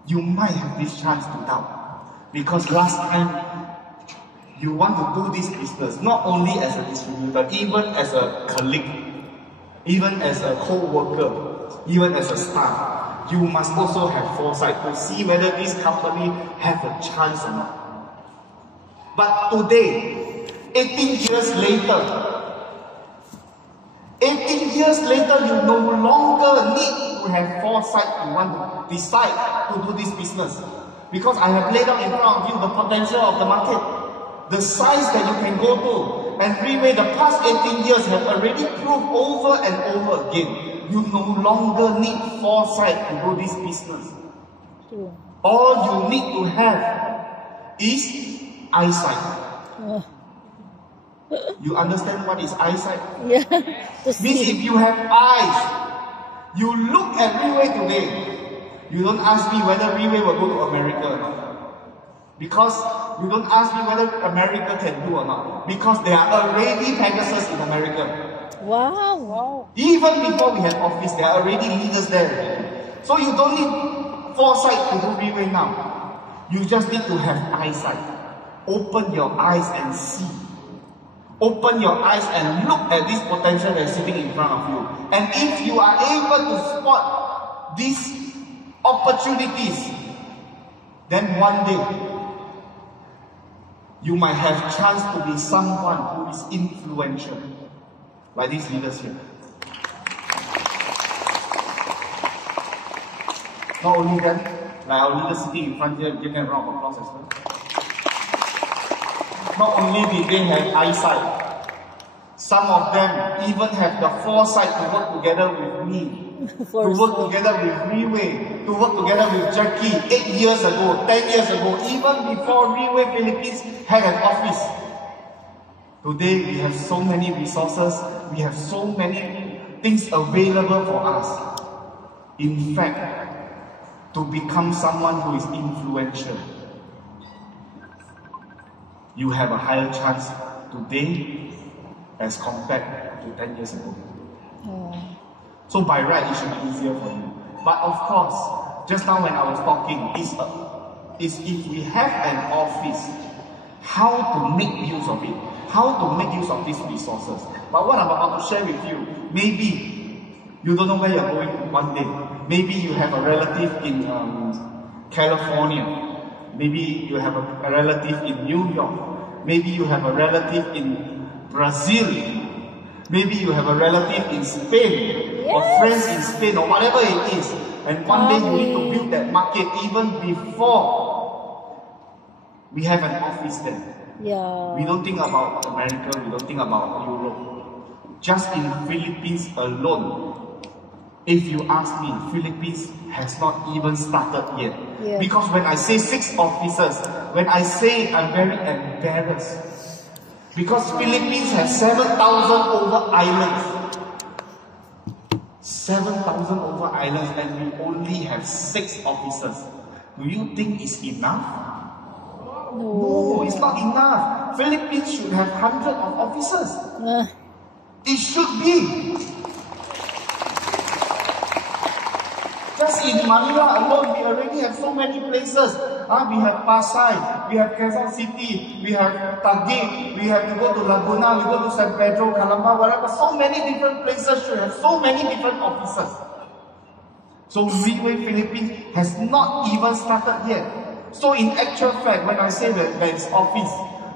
You might have this chance to doubt. Because last time, you want to do this business, not only as a distributor, even as a colleague, even as a co-worker, even as a staff, you must also have foresight to see whether this company have a chance or not. But today, 18 years later, you no longer need to have foresight to want to decide to do this business. Because I have laid out in front of you the potential of the market, the size that you can go to. And Riway, the past 18 years have already proved over and over again, you no longer need foresight to do this business. All you need to have is eyesight. You understand what is eyesight? Yeah. Means if you have eyes, you look at Riway today, you don't ask me whether Riway will go to America or not. Because you don't ask me whether America can do or not. Because there are already Pegasus in America. Wow. Even before we have office, there are already leaders there. So you don't need foresight to do Riway now. You just need to have eyesight. Open your eyes and see. Open your eyes and look at this potential that is sitting in front of you. And if you are able to spot these opportunities, then one day you might have chance to be someone who is influential, like these leaders here. Not only that, like our leaders sitting in front here, give them a round of applause as well. Not only did they have eyesight, some of them even have the foresight to work together with me, to work together with Riway, to work together with Jackie 8 years ago, 10 years ago, even before Riway Philippines had an office. Today we have so many resources, we have so many things available for us. In fact, to become someone who is influential, you have a higher chance today as compared to 10 years ago. So by right, it should be easier for you. But of course, just now when I was talking, is if we have an office, how to make use of it, how to make use of these resources. But what I'm about to share with you, maybe you don't know where you're going one day. Maybe you have a relative in California. Maybe you have a relative in New York. Maybe you have a relative in Brazil. Maybe you have a relative in Spain, or friends in Spain, or whatever it is. And one day you need to build that market even before we have an office there. We don't think about America, we don't think about Europe. Just in Philippines alone, if you ask me, Philippines has not even started yet. Because when I say 6 officers, when I say I'm very embarrassed. Because Philippines has 7,000 over islands. 7,000 over islands and we only have 6 officers. Do you think it's enough? No, it's not enough. Philippines should have hundreds of officers. It should be. Just in Manila alone, we already have so many places. We have Pasay, we have Quezon City, we have Taguig, we have to go to Laguna, we go to San Pedro, Calamba, whatever. So many different places should have so many different officers. So Riway Philippines has not even started yet. So in actual fact, when I say that there is office,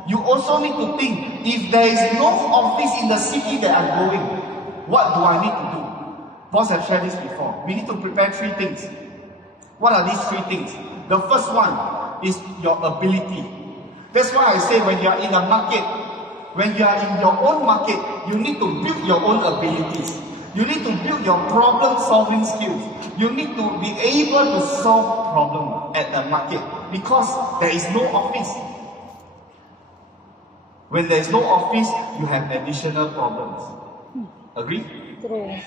you also need to think, if there is no office in the city that I'm going, what do I need to do? Boss have shared this before. We need to prepare 3 things. What are these 3 things? The first one is your ability. That's why I say when you are in a market, when you are in your own market, you need to build your own abilities. You need to build your problem-solving skills. You need to be able to solve problems at the market because there is no office. When there is no office, you have additional problems. Agree? True.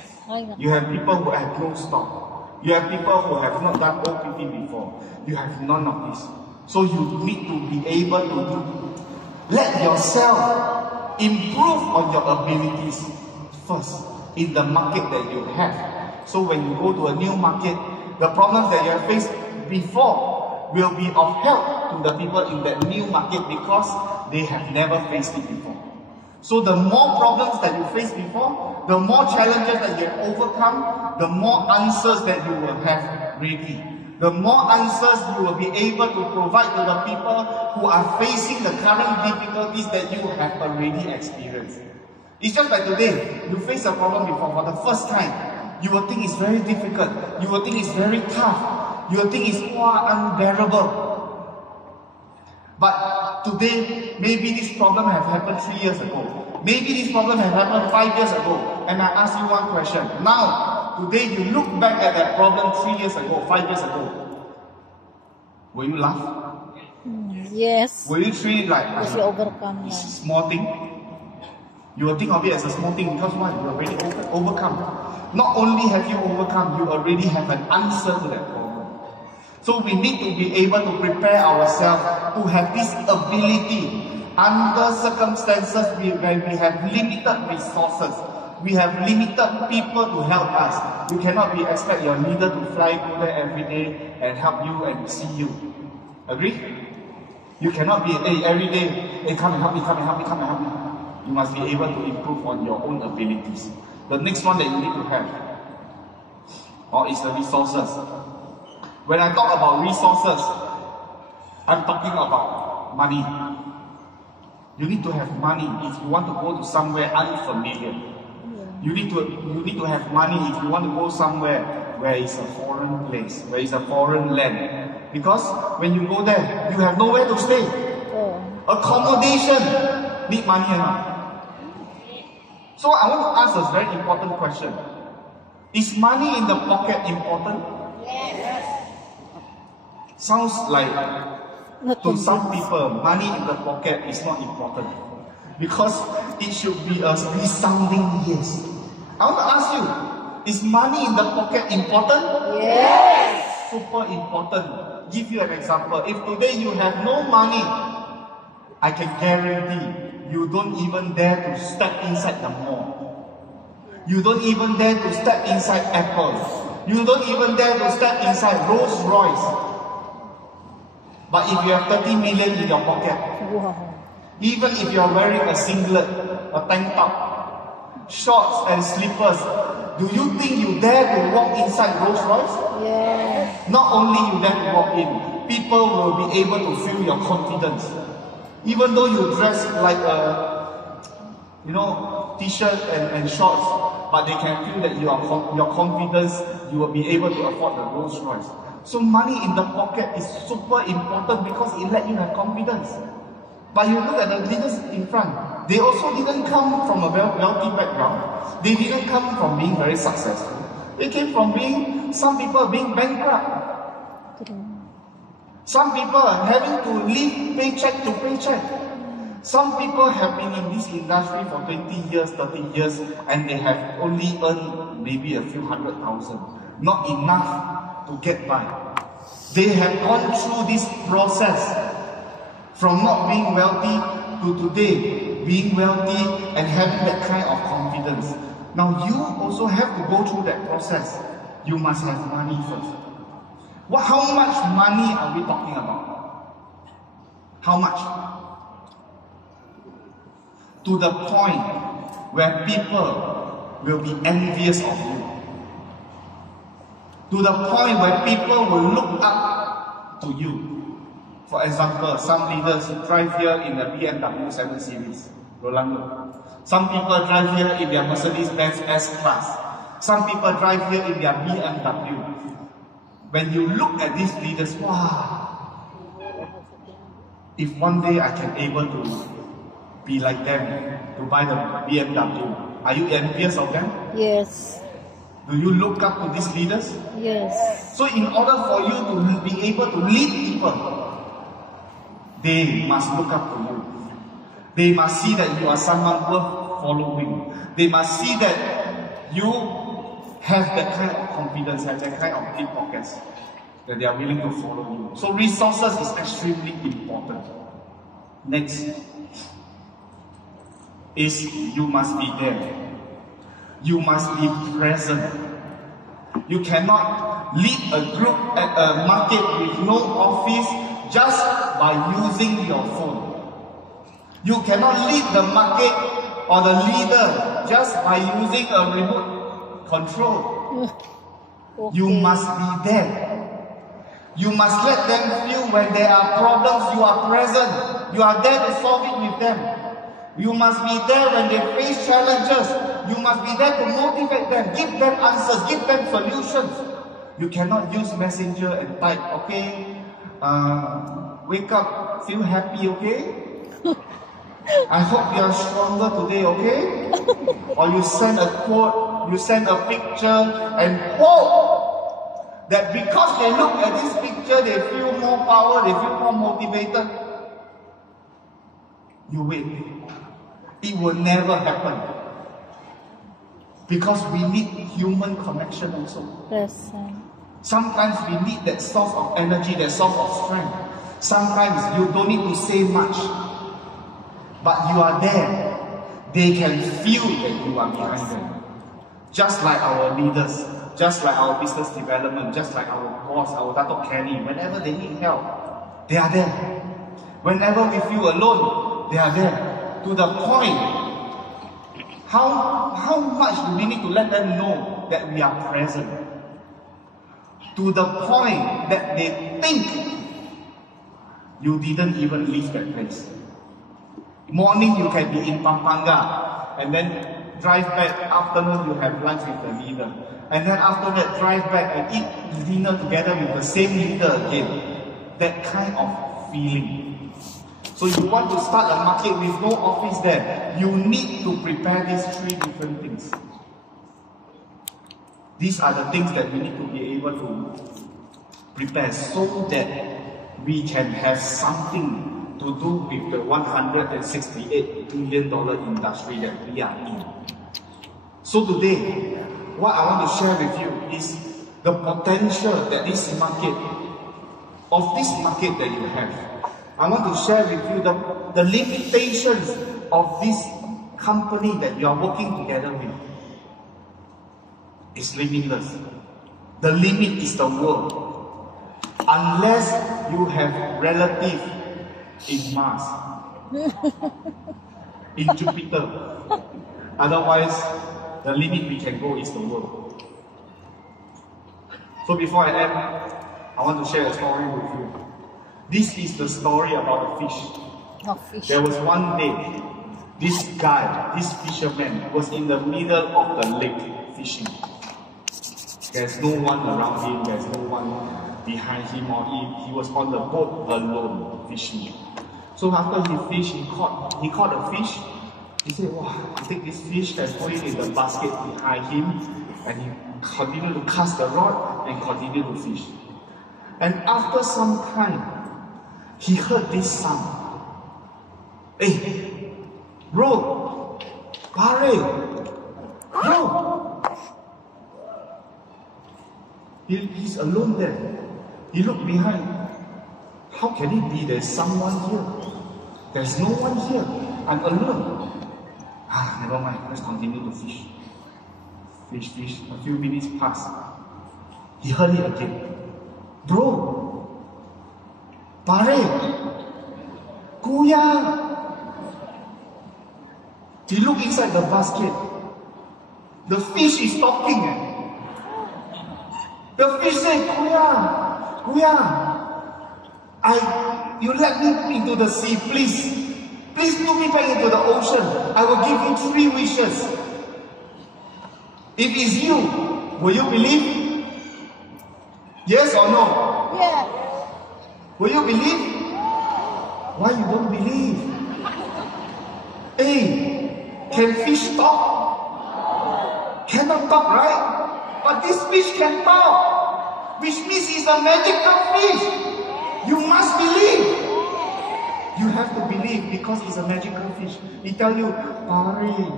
You have people who have no stock. You have people who have not done OPP before. You have none of this. So you need to be able to let yourself improve on your abilities first in the market that you have. So when you go to a new market, the problems that you have faced before will be of help to the people in that new market because they have never faced it before. So the more problems that you face before, the more challenges that you overcome, the more answers that you will have ready. The more answers you will be able to provide to the people who are facing the current difficulties that you have already experienced. It's just like today, you face a problem before for the first time. You will think it's very difficult. You will think it's very tough. You will think it's unbearable. But today, maybe this problem have happened 3 years ago. Maybe this problem have happened 5 years ago. And I ask you one question. Now, today you look back at that problem 3 years ago, 5 years ago. Will you laugh? Yes. Will you treat it like Because you overcome it's a small thing? You will think of it as a small thing because what? You already overcome. Not only have you overcome, you already have an answer to that problem. So we need to be able to prepare ourselves to have this ability under circumstances where we have limited resources. We have limited people to help us. You cannot expect your leader to fly go there every day and help you and see you. Agree? You cannot be, hey, every day, hey, come and help me, come and help me, come and help me. You must be able to improve on your own abilities. The next one that you need to have is the resources. When I talk about resources, I'm talking about money. You need to have money if you want to go to somewhere unfamiliar. You need to have money if you want to go somewhere where it's a foreign place, where it's a foreign land. Because when you go there, you have nowhere to stay. Accommodation need money or not? So I want to ask a very important question. Is money in the pocket important? Yes. Sounds like to some people, money in the pocket is not important. Because it should be a resounding yes. I want to ask you, is money in the pocket important? Yes. Super important. Give you an example. If today you have no money, I can guarantee you don't even dare to step inside the mall. You don't even dare to step inside Apple. You don't even dare to step inside Rolls Royce. But if you have 30 million in your pocket, Wow. even if you are wearing a singlet, a tank top, shorts and slippers, do you think you dare to walk inside Rolls Royce? Yes. Not only you dare to walk in, people will be able to feel your confidence. Even though you dress like a, t-shirt and shorts, but they can feel that your confidence, you will be able to afford the Rolls Royce. So money in the pocket is super important because it let you have confidence. But you look at the leaders in front, they also didn't come from a wealthy background. They didn't come from being very successful. They came from some people being bankrupt. Some people are having to live paycheck to paycheck. Some people have been in this industry for 20 years, 30 years, and they have only earned maybe a few 100,000. Not enough to get by. They have gone through this process from not being wealthy to today being wealthy and having that kind of confidence. Now you also have to go through that process. You must have money first. How much money are we talking about? How much? To the point where people will be envious of you. To the point where people will look up to you. For example, some leaders drive here in the BMW 7 Series, Rolando. Some people drive here in their Mercedes-Benz S-Class. Some people drive here in their BMW. When you look at these leaders, wow! If one day I can able to be like them, to buy the BMW, are you envious of them? Yes. Do you look up to these leaders? Yes. So in order for you to be able to lead people, they must look up to you. They must see that you are someone worth following. They must see that you have that kind of confidence, have that kind of deep pockets, that they are willing to follow you. So resources is extremely important. Next is you must be there. You must be present. You cannot lead a group at a market with no office just by using your phone. You cannot lead the market or the leader just by using a remote control. Okay. You must be there. You must let them feel when there are problems, you are present. You are there to solve it with them. You must be there when they face challenges. You must be there to motivate them, give them answers, give them solutions. You cannot use messenger and type, okay, wake up, feel happy, okay? I hope you are stronger today, okay? Or you send a quote, you send a picture and hope that because they look at this picture, they feel more power, they feel more motivated. You wait. It will never happen. Because we need human connection also. Yes. Sometimes we need that source of energy, that source of strength. Sometimes you don't need to say much. But you are there. They can feel that you are behind them. Just like our leaders, just like our business development, just like our boss, our Dato' Kenny, whenever they need help, they are there. Whenever we feel alone, they are there. To the point, how much do we need to let them know that we are present? To the point that they think you didn't even leave that place. Morning you can be in Pampanga, and then drive back. Afternoon you have lunch with the leader, and then after that drive back and eat dinner together with the same leader again. That kind of feeling. So you want to start a market with no office there, you need to prepare these three different things. These are the things that we need to be able to prepare so that we can have something to do with the $168 billion industry that we are in. So today, what I want to share with you is the potential that this market, of this market that you have. I want to share with you the limitations of this company that you are working together with. It's limitless. The limit is the world. Unless you have relatives in Mars, in Jupiter. Otherwise, the limit we can go is the world. So before I end, I want to share a story with you. This is the story about the fish. Oh, fish. There was one day, this guy, this fisherman, was in the middle of the lake fishing. There's no one around him, there's no one behind him, or he was on the boat alone fishing. So after he fished, he caught a fish. He said, wow, take this fish and put it in the basket behind him, and he continued to cast the rod and continue to fish. And after some time, he heard this sound. Hey, bro, Barry, bro. He's alone there. He looked behind. How can it be there's someone here? There's no one here. I'm alone. Never mind. Let's continue to fish. Fish. A few minutes passed. He heard it again. Bro, Pare, Kuya. He looked inside the basket. The fish is talking. The fish said, Kuya, you let me into the sea, please. Please put me back into the ocean. I will give you 3 wishes. If it's you, will you believe? Yes or no? Yes. Will you believe? Why you don't believe? Hey, can fish talk? Cannot talk, right? But this fish can talk, which means it's a magical fish. You must believe. You have to believe because it's a magical fish. He tell you, Pari,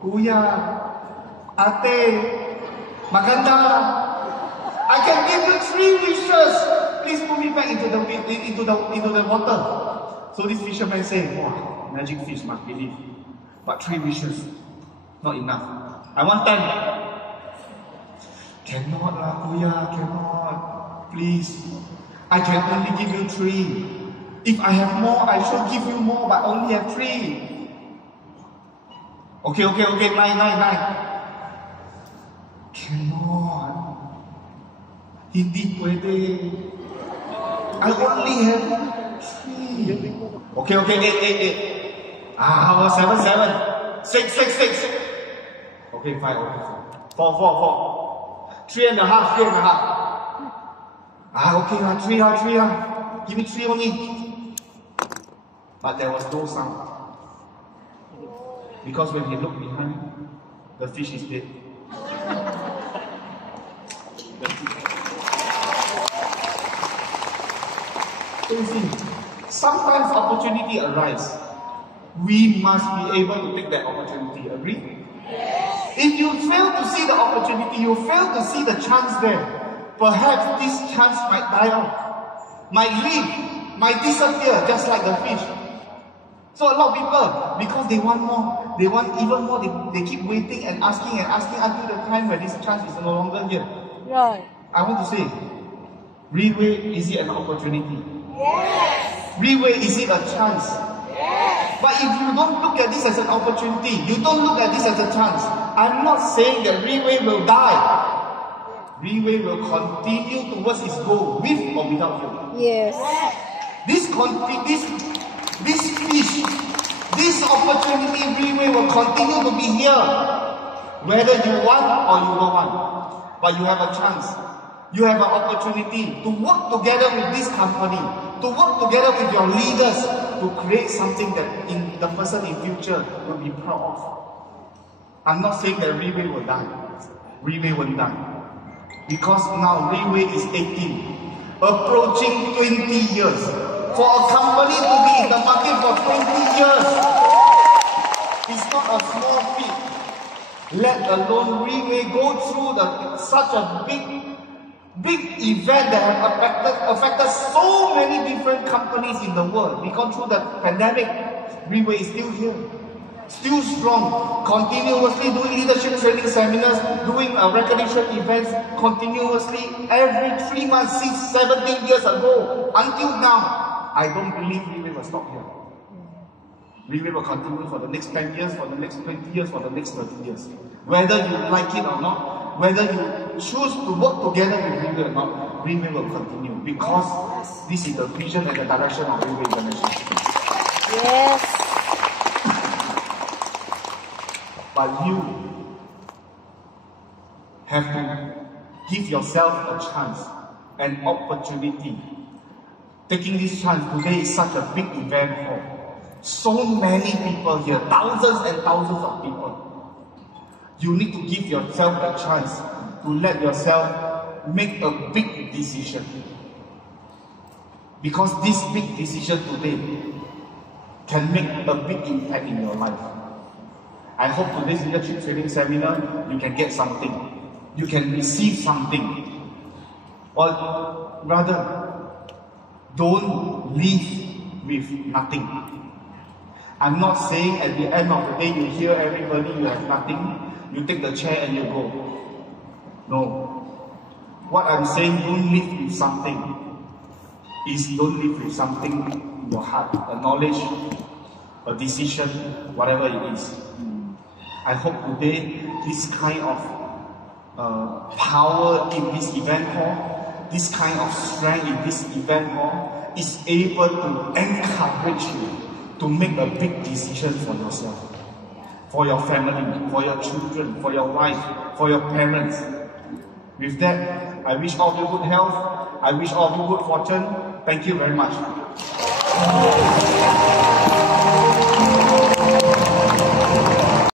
Kuya, Ate, Maganda, I can give you 3 wishes. Please put me back into the water. So this fisherman said, wow, magic fish must believe. But 3 wishes, not enough. I want 10. Cannot lah, Kuya, cannot. Please. I can only give you 3. If I have more, I should give you more, but only have 3. Okay, 9. Cannot. Hindi pwede. I only have 3. Okay, 8. How about 7? 6. Okay, 5. 4. 3.5. Okay lah, 3 lah. Give me 3 only. But there was no sound. Because when he looked behind, the fish is dead. So you see, sometimes opportunity arises. We must be able to take that opportunity. Agree? If you fail to see the opportunity, you fail to see the chance there, perhaps this chance might die off, might leave, might disappear, just like the fish. So a lot of people, because they want more, they want even more, they keep waiting and asking until the time where this chance is no longer here. Right. I want to say, Riway, is it an opportunity? Yes. Riway, is it a chance? Yes. But if you don't look at this as an opportunity, you don't look at this as a chance, I'm not saying that Riway will die. Riway will continue towards its goal, with or without you. Yes. This fish, this opportunity, Riway will continue to be here, whether you want or you don't want. But you have a chance. You have an opportunity to work together with this company, to work together with your leaders, to create something that the person in future will be proud of. I'm not saying that Riway will die. Riway won't die. Because now Riway is 18, approaching 20 years. For a company to be in the market for 20 years, it's not a small feat. Let alone Riway go through such a big big event that have affected so many different companies in the world. We've gone through the pandemic. Riway is still here, still strong, continuously doing leadership training seminars, doing recognition events continuously every 3 months since 17 years ago until now. I don't believe Riway will stop here. Riway will continue for the next 10 years, for the next 20 years, for the next 30 years. Whether you like it or not, whether you choose to work together with Riway or not, Riway will continue because this is the vision and the direction of Riway International. Yes. But you have to give yourself a chance, an opportunity. Taking this chance today is such a big event hall. So many people here, thousands and thousands of people. You need to give yourself a chance to let yourself make a big decision. Because this big decision today can make a big impact in your life. I hope today's leadership training seminar, you can get something. You can receive something. Or rather, don't leave with nothing. I'm not saying at the end of the day you hear everybody, you have nothing, you take the chair and you go. No. What I'm saying, don't live with something, is don't live with something in your heart, a knowledge, a decision, whatever it is. I hope today this kind of power in this event hall, this kind of strength in this event hall is able to encourage you to make a big decision for yourself, for your family, for your children, for your wife, for your parents. With that, I wish all of you good health. I wish all of you good fortune. Thank you very much.